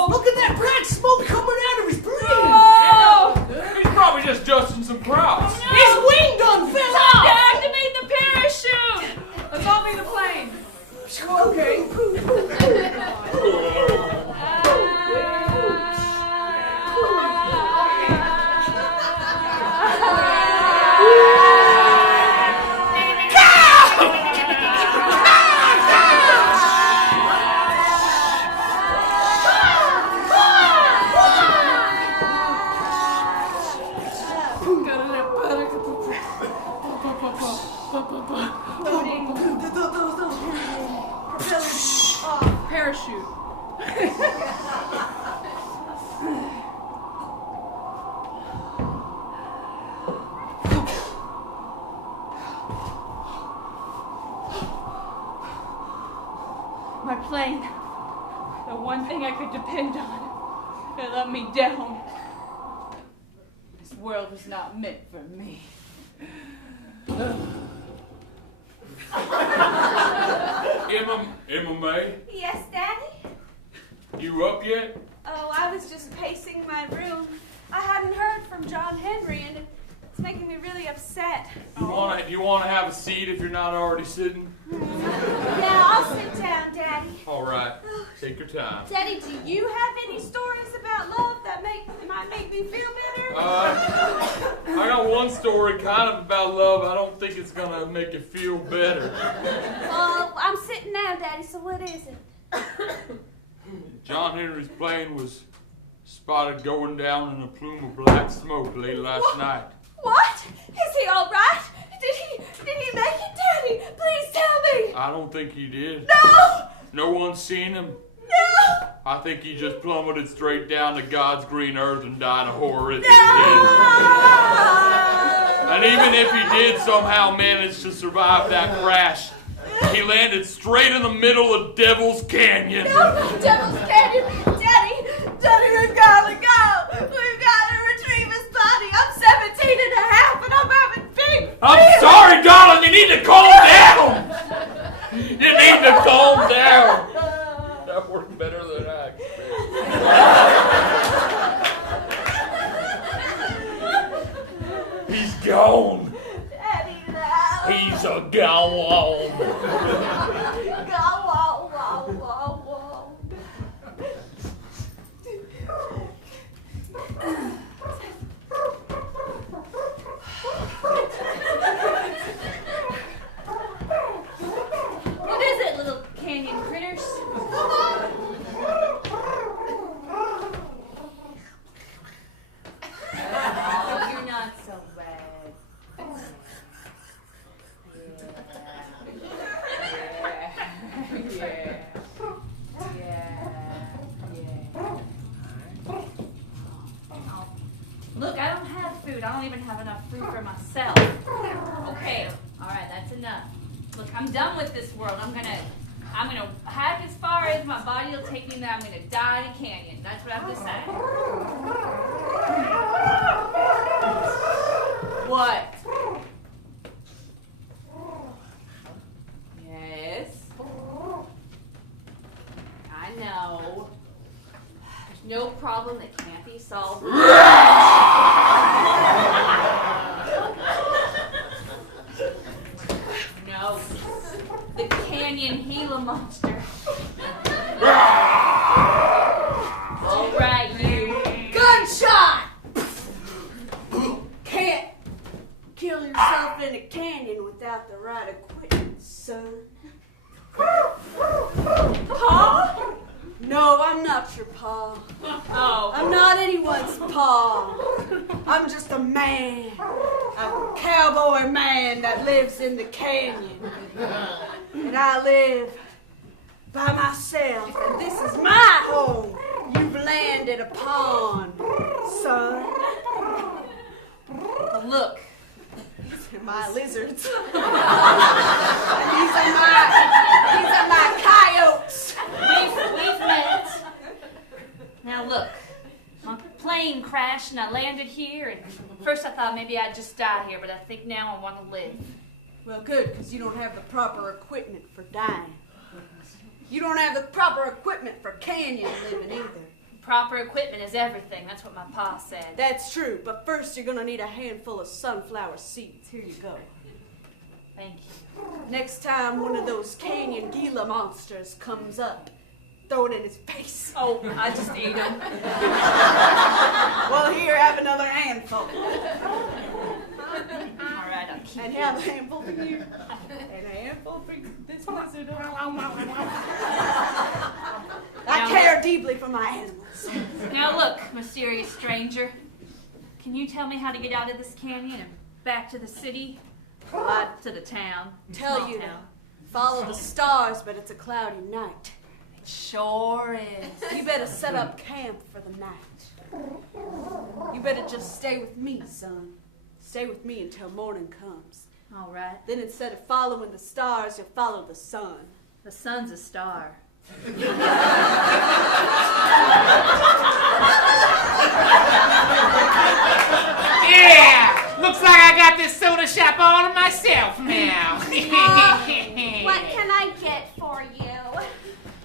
Look at that black smoke coming out of his brain. He's probably just dusting some crops. His wing done fell off. Activate the parachute. Let's all be the plane. Okay. Parachute. My plane. The one thing I could depend on. It let me down. This world was not meant for me. MMA, Yes, Daddy? you up yet? Oh, I was just pacing my room. I hadn't heard from John Henry, and it's making me really upset. You wanna have a seat if you're not already sitting? Yeah, I'll sit down, Daddy. All right, take your time. Daddy, do you have any stories about love that might make me feel better? I got one story kind of about love. I don't think it's gonna make you feel better. Well, I'm sitting down, Daddy, so what is it? John Henry's plane was spotted going down in a plume of black smoke late last night. What? Is he all right? Did he make it, Daddy? Please tell me. I don't think he did. No! No one's seen him. No! I think he just plummeted straight down to God's green earth and died a horrific No! death. And even if he did somehow manage to survive that crash, he landed straight in the middle of Devil's Canyon. No, Devil's Canyon! Daddy, we've got to go! We've got to retrieve his body! I'm 17 and a half and I'm having big... I'm sorry, darling, you need to calm down! You need to calm down! That worked better than I expected. He's gone. Daddy, no. He's a even have enough food for myself. Okay, all right, that's enough. Look, I'm done with this world. I'm gonna hike as far as my body will take me. Then I'm gonna die in a canyon. That's what I've decided. What? Yes. I know. There's no problem that can't be solved. No. The canyon Gila monster. All right, you. Gunshot! Can't kill yourself in a canyon without the right equipment, son. Pa? No, I'm not your pa. Oh. I'm not anyone's pa. I'm just a man. A cowboy man that lives in the canyon. And I live by myself, and this is my home. You've landed upon, son. Look. These are my lizards. These are my coyotes. We've met. Now look, my plane crashed and I landed here, and first I thought maybe I'd just die here, but I think now I want to live. Well, good, because you don't have the proper equipment for dying. You don't have the proper equipment for canyon living either. Proper equipment is everything. That's what my pa said. That's true, but first you're going to need a handful of sunflower seeds. Here you go. Thank you. Next time one of those canyon Gila monsters comes up, throw it in his face. Oh, I just ate them. Well, here, have another handful. All right, I'll keep And it. have a handful for you. And a handful for this lizard. I care deeply for my animals. Now look, mysterious stranger. Can you tell me how to get out of this canyon and back to the city? To the town. Tell Small you to town. follow the stars, but it's a cloudy night. It sure is. You better set up camp for the night. You better just stay with me, son. Stay with me until morning comes. All right. Then instead of following the stars, you'll follow the sun. The sun's a star. Yeah! Looks like I got this soda shop all to myself now. What can I get for you?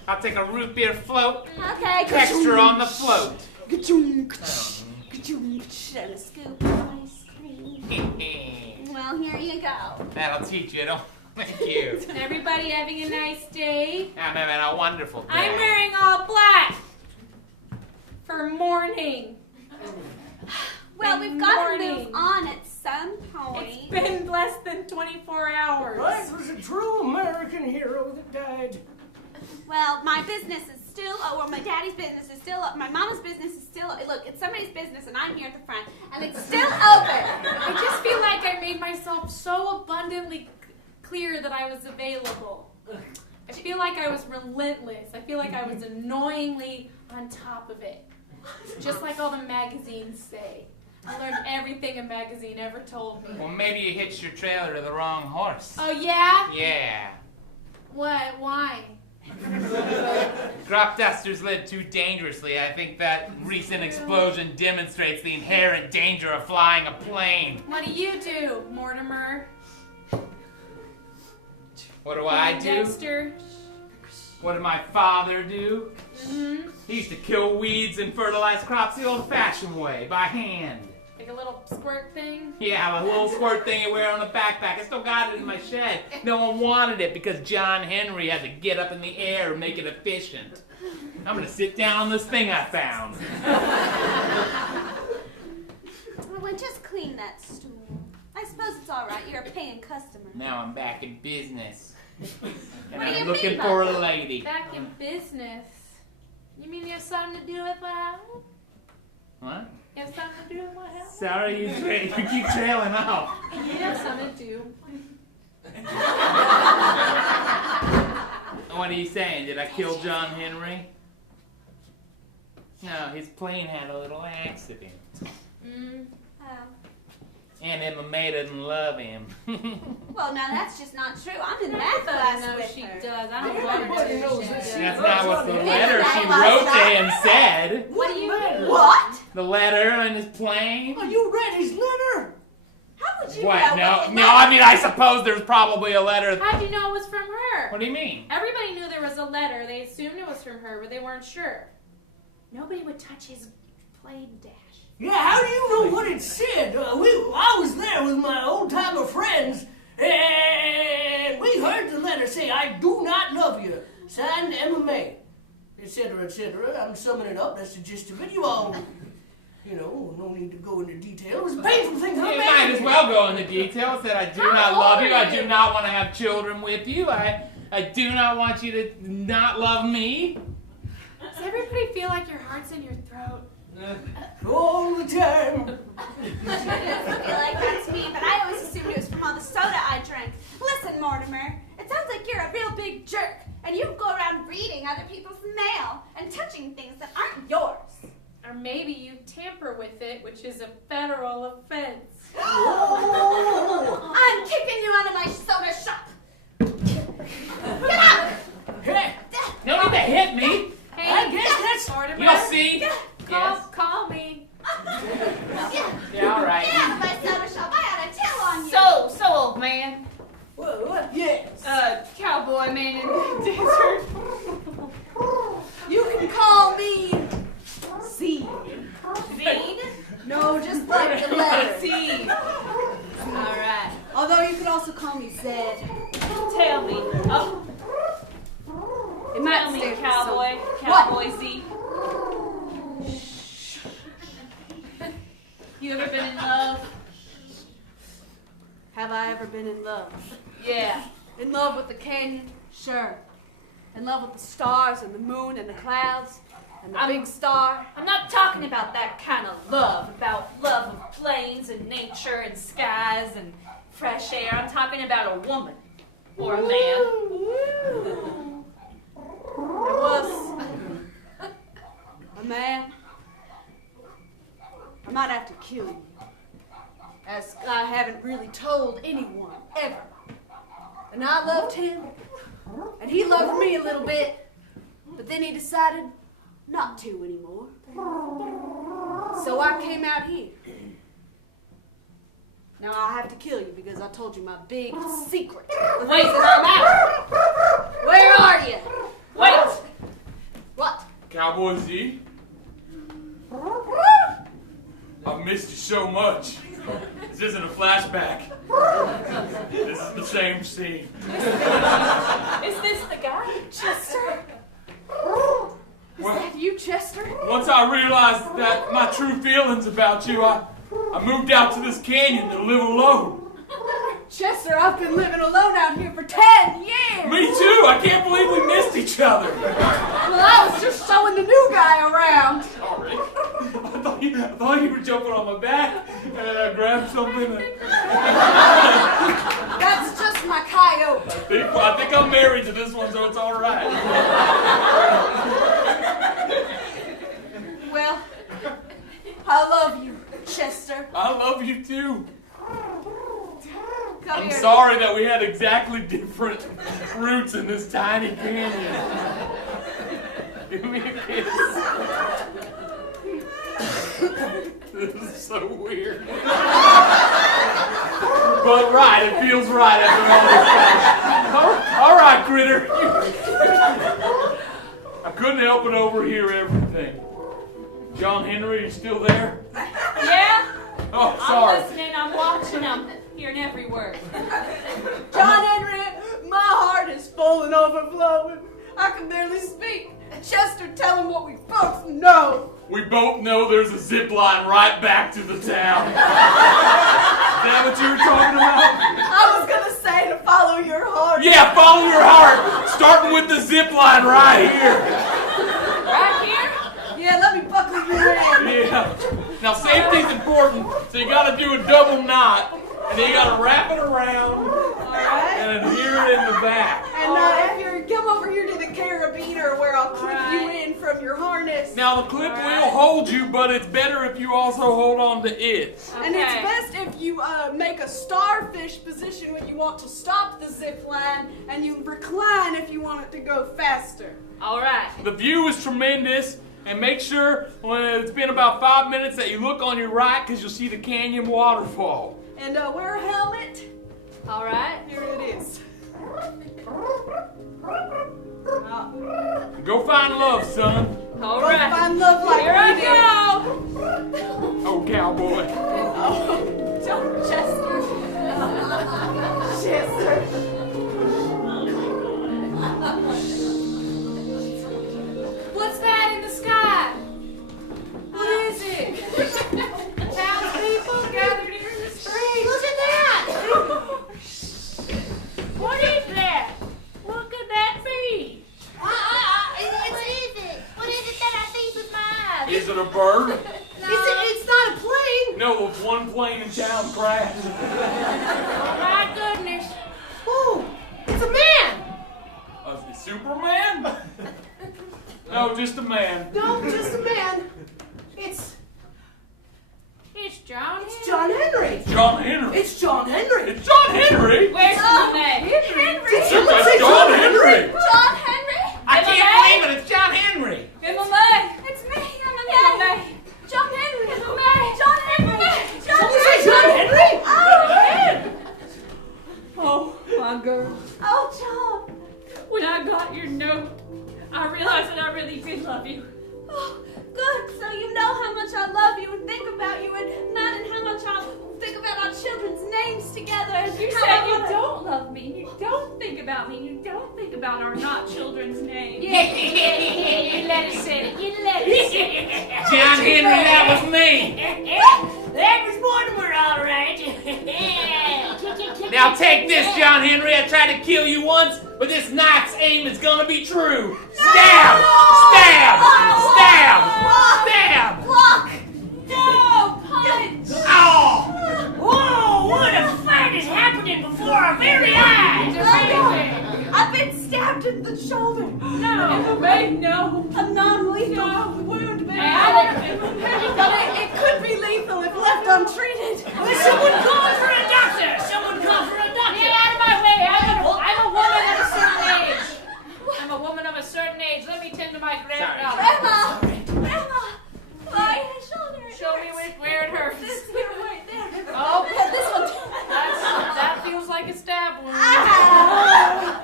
I'll take a root beer float. Okay. Extra on the float. And And a scoop of ice cream. Well, here you go. That'll teach you, Thank you. Everybody having a nice day? I'm having a wonderful day. I'm wearing all black for morning. Well, we've got to Morning. move on at some It's point. been less than 24 hours. I was a true American hero that died. Well, my business is still, well, my daddy's business is still, my mama's business is still, look, it's somebody's business and I'm here at the front and it's still open. I just feel like I made myself so abundantly clear that I was available. I feel like I was relentless. I feel like I was annoyingly on top of it. Just like all the magazines say. I learned everything a magazine ever told me. Well, maybe you hitched your trailer to the wrong horse. Oh, yeah? Yeah. What? Why? Crop dusters live too dangerously. I think that recent explosion demonstrates the inherent danger of flying a plane. What do, Mortimer? What do I do? Dexter? What did my father do? Mm-hmm. He used to kill weeds and fertilize crops the old-fashioned way, by hand. Like a little squirt thing? Yeah, the little squirt thing you wear on the backpack. I still got it in my shed. No one wanted it because John Henry had to get up in the air and make it efficient. I'm gonna sit down on this thing I found. Well, just clean that stool. I suppose it's all right. You're a paying customer. Now I'm back in business. And What do you I'm looking mean by for a that? lady. Back in business. You mean you have something to do with what happened? What? You have something to do with what happened? Sorry, you keep trailing off. You have something to do. What are you saying? Did I kill John Henry? No, his plane had a little accident. Mm. And MMA doesn't love him. Well, now that's just not true. I'm in math class No, with she her. does. I don't Everybody want her knows to. this. That's not what the letter she That wrote was to him said. What do you letter? What? The letter on his plane. Oh, you read his letter? How would you What? know? No, what the no. I mean, I suppose there's probably a letter. How'd you know it was from her? What do you mean? Everybody knew there was a letter. They assumed it was from her, but they weren't sure. Nobody would touch his plane dash. Yeah, how do you know what it said? I was there with my old-timer friends, and we heard the letter say, "I do not love you," signed MMA, etc., etc. I'm summing it up. That's the gist of it. You all, no need to go into detail. It was painful things. You might as well go into details that I do not love you. I do not want to have children with you. I do not want you to not love me. Does everybody feel like your heart's in your throat? All the time. I feel like that's me, but I always assumed it was from all the soda I drank. Listen, Mortimer, it sounds like you're a real big jerk, and you go around reading other people's mail and touching things that aren't yours. Or maybe you tamper with it, which is a federal offense. I'm kicking you out of my soda shop. Get out! Hey, No need to hit me. Hey, I guess that's... Mortimer, You'll see. call me. Yeah, all right. Get out of my soda shop. I ought to tell on you. So old man. Well, yes. Cowboy man in the desert. You can call me Seed. Seed? No, just like the letter. Seed. Alright. Although you could also call me Zed. Tell me. Oh. It might Tell me, stand for cowboy. something. Cowboy Z. You ever been in love? Have I ever been in love? Yeah. In love with the canyon? Sure. In love with the stars and the moon and the clouds and the big star? I'm not talking about that kind of love, about love of plains and nature and skies and fresh air. I'm talking about a woman or a man. It was a man. I might have to kill you, as I haven't really told anyone ever. And I loved him, and he loved me a little bit, but then he decided not to anymore. So I came out here. Now I have to kill you because I told you my big secret. Wait, I'm out. Where are you? Wait. What? Cowboy Z, I've missed you so much. This isn't a flashback. This is the same scene. Is this the guy? Chester? Is Well, that you, Chester? once I realized that my true feelings about you, I moved out to this canyon to live alone. Chester, I've been living alone out here for 10 years. Me too. I can't believe we missed each other. Well, I was just showing the new guy around. Sorry. I thought you were jumping on my back, and then I grabbed something. That's just my coyote. I think I'm married to this one, so it's all right. Well, I love you, Chester. I love you too. Come I'm here. sorry that we had exactly different routes in this tiny canyon. Give me a kiss. This is so weird. But right, it feels right after all this time. All right, critter. I couldn't help but overhear everything. John Henry, you still there? Yeah? Oh, I'm sorry. listening, I'm watching, I'm hearing every word. John Henry, my heart is full and overflowing. I can barely speak. Chester, tell him what we both know. We both know there's a zip line right back to the town. Is that what you were talking about? I was gonna say to follow your heart. Yeah, follow your heart. Starting with the zip line right here. Right here? Yeah, let me buckle you in. Yeah. Now safety's important, so you gotta do a double knot, and then you gotta wrap it around, Alright? and adhere it in the back. And if you come over here to the carabiner where I'll clip you in from your harness. Now the clip will hold you, but it's better if you also hold on to it. And it's best if if you make a starfish position when you want to stop the zip line, and you recline if you want it to go faster. All right. The view is tremendous, and make sure when it's been about 5 minutes that you look on your right because you'll see the canyon waterfall. And wear a helmet. All right. Here it is. Go find love, son. All Go right. find love like Here we I did. go. Oh, cowboy. Don't Chester. Chester. What's that in the sky? What is it? Townspeople gathered here in the street. Look at that! What is that? What could that be? What is it? What is it that I see with my eyes? Is it a bird? No. It's not a plane. No, it's one plane in town crashed. Oh my goodness. Oh, it's a man. Superman? No, just a man. No, just a man. It's John. John Henry. John Henry. It's John Henry. It's John Henry? Where's the name? Henry. It's John Henry. John Henry? I can't believe it. It's John Henry. MMA. It's me. I'm a MMA. man. John Henry. I'm a man. John Henry. John Somebody Henry. say John Henry? Oh, my girl. Oh, John. When I got your note, I realized that I really did love you. Oh, good. So you know how much I love you and think about you, and not and how much I think about our children's names together. And You how said I you wanna- don't love me, and you don't think about me, and you don't think about our not children's names. Yeah, you let us say it. You let us say it. John Henry, that was me. That was Mortimer, all right. Now take this, John Henry. I tried to kill you once, but this knife's aim is gonna be true. Stab! Stab! Stab! Stab! Block! No! Punch! Oh! Whoa, what a fight is happening before our very eyes. I've been stabbed in the shoulder. No, babe, no. A non-lethal wound, baby. Hey, It could be lethal if left untreated. Well, someone call for a doctor. Someone call for a doctor. Get out of my way. I'm a woman of a certain age. I'm a woman of a certain age. Let me tend to my granddaughter. Grandma! My shoulder. Show me where it hurts. This here, right there. Oh, Yeah, this one. that feels like a stab wound. Ah!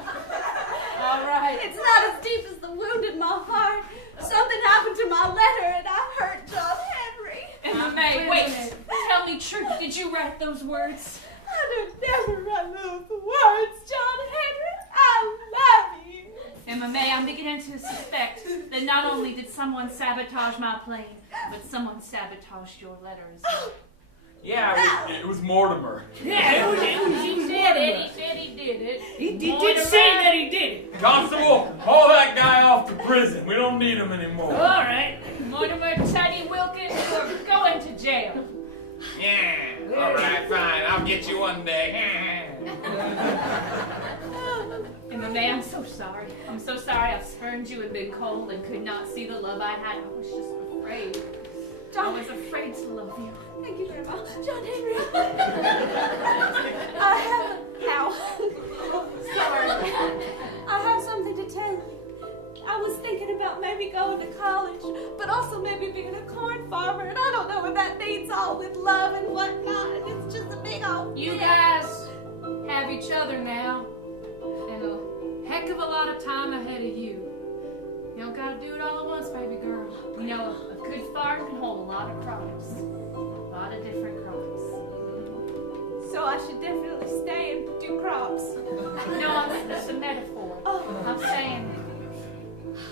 All right. It's not as deep as the wound in my heart. Something happened to my letter and I hurt John Henry. MMA, wait. Tell me truth. Did you write those words? I would never write those words, John Henry. I love you. MMA, I'm beginning to suspect that not only did someone sabotage my plane, but someone sabotaged your letter as well. Yeah, it was Mortimer. Yeah, it was He did it. He said he did it. He did say that he did it. Constable, haul that guy off to prison. We don't need him anymore. All right. Mortimer Teddy Wilkins, you are going to jail. Yeah. All right, fine. I'll get you one day. MMA, I'm so sorry. I'm so sorry I've spurned you and been cold and could not see the love I had. I was just afraid. I was afraid to love you. Thank you, Grandma. John Henry. I have something to tell you. I was thinking about maybe going to college, but also maybe being a corn farmer, and I don't know what that means all with love and whatnot, and it's just a big old You mess. guys have each other now, and a heck of a lot of time ahead of you. You don't gotta do it all at once, baby girl. You know, a good farm can hold a lot of crops. A lot of different crops. So I should definitely stay and do crops. No, it's a metaphor. Oh. I'm saying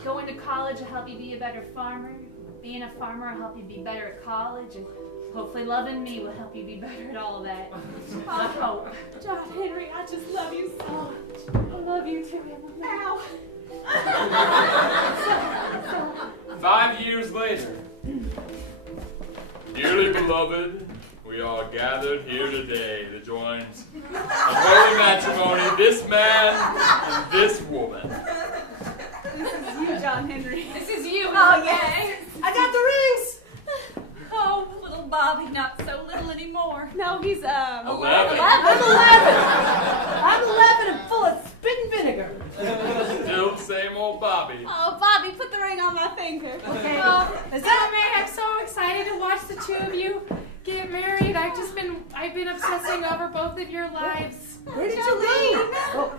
going to college will help you be a better farmer. Being a farmer will help you be better at college. And hopefully loving me will help you be better at all of that. I hope. John Henry, I just love you so much. I love you too, Emma. Ow. 5 years later, dearly beloved, we are gathered here today to join in holy matrimony this man and this woman. This is you, John Henry. This is you. Oh, yes. I got the rings. Oh, little Bobby, not so little anymore. No, he's of you get married. I've been obsessing over both of your lives. Where did you leave? Oh,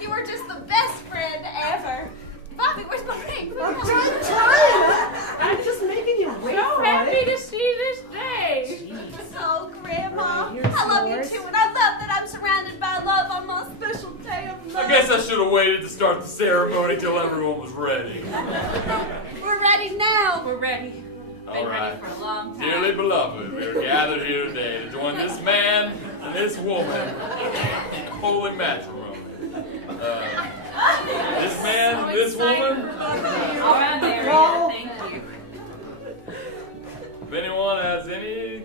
You were just the best friend ever. Bobby, where's my ring? I'm trying. I'm just making you wait So for happy it. to see this day. Oh, Grandma, Here's I love yours. you too, and I love that I'm surrounded by love on my special day of love. I guess I should have waited to start the ceremony till everyone was ready. We're ready now. We're ready. All Been right. ready for a long time. Dearly beloved, we are gathered here today to join this man and this woman in holy matrimony. This man and this woman, All right, Mary. Oh. Thank you. if anyone has any...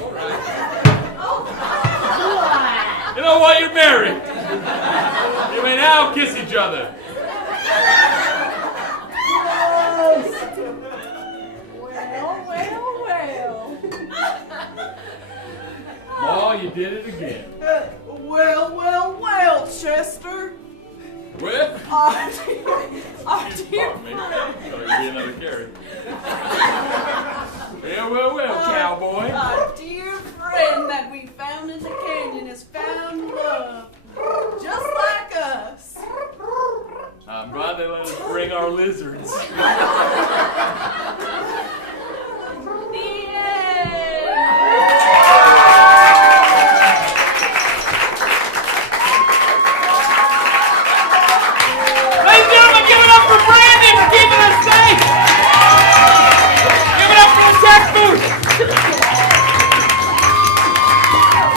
All right. You know what? You're married. You may now kiss each other. Ma, you did it again. Well, Chester. With? Our Excuse dear me. Thought it'd be another carrot. Well, cowboy. Our dear friend that we found in the canyon has found love, just like us. I'm glad they let us bring our lizards.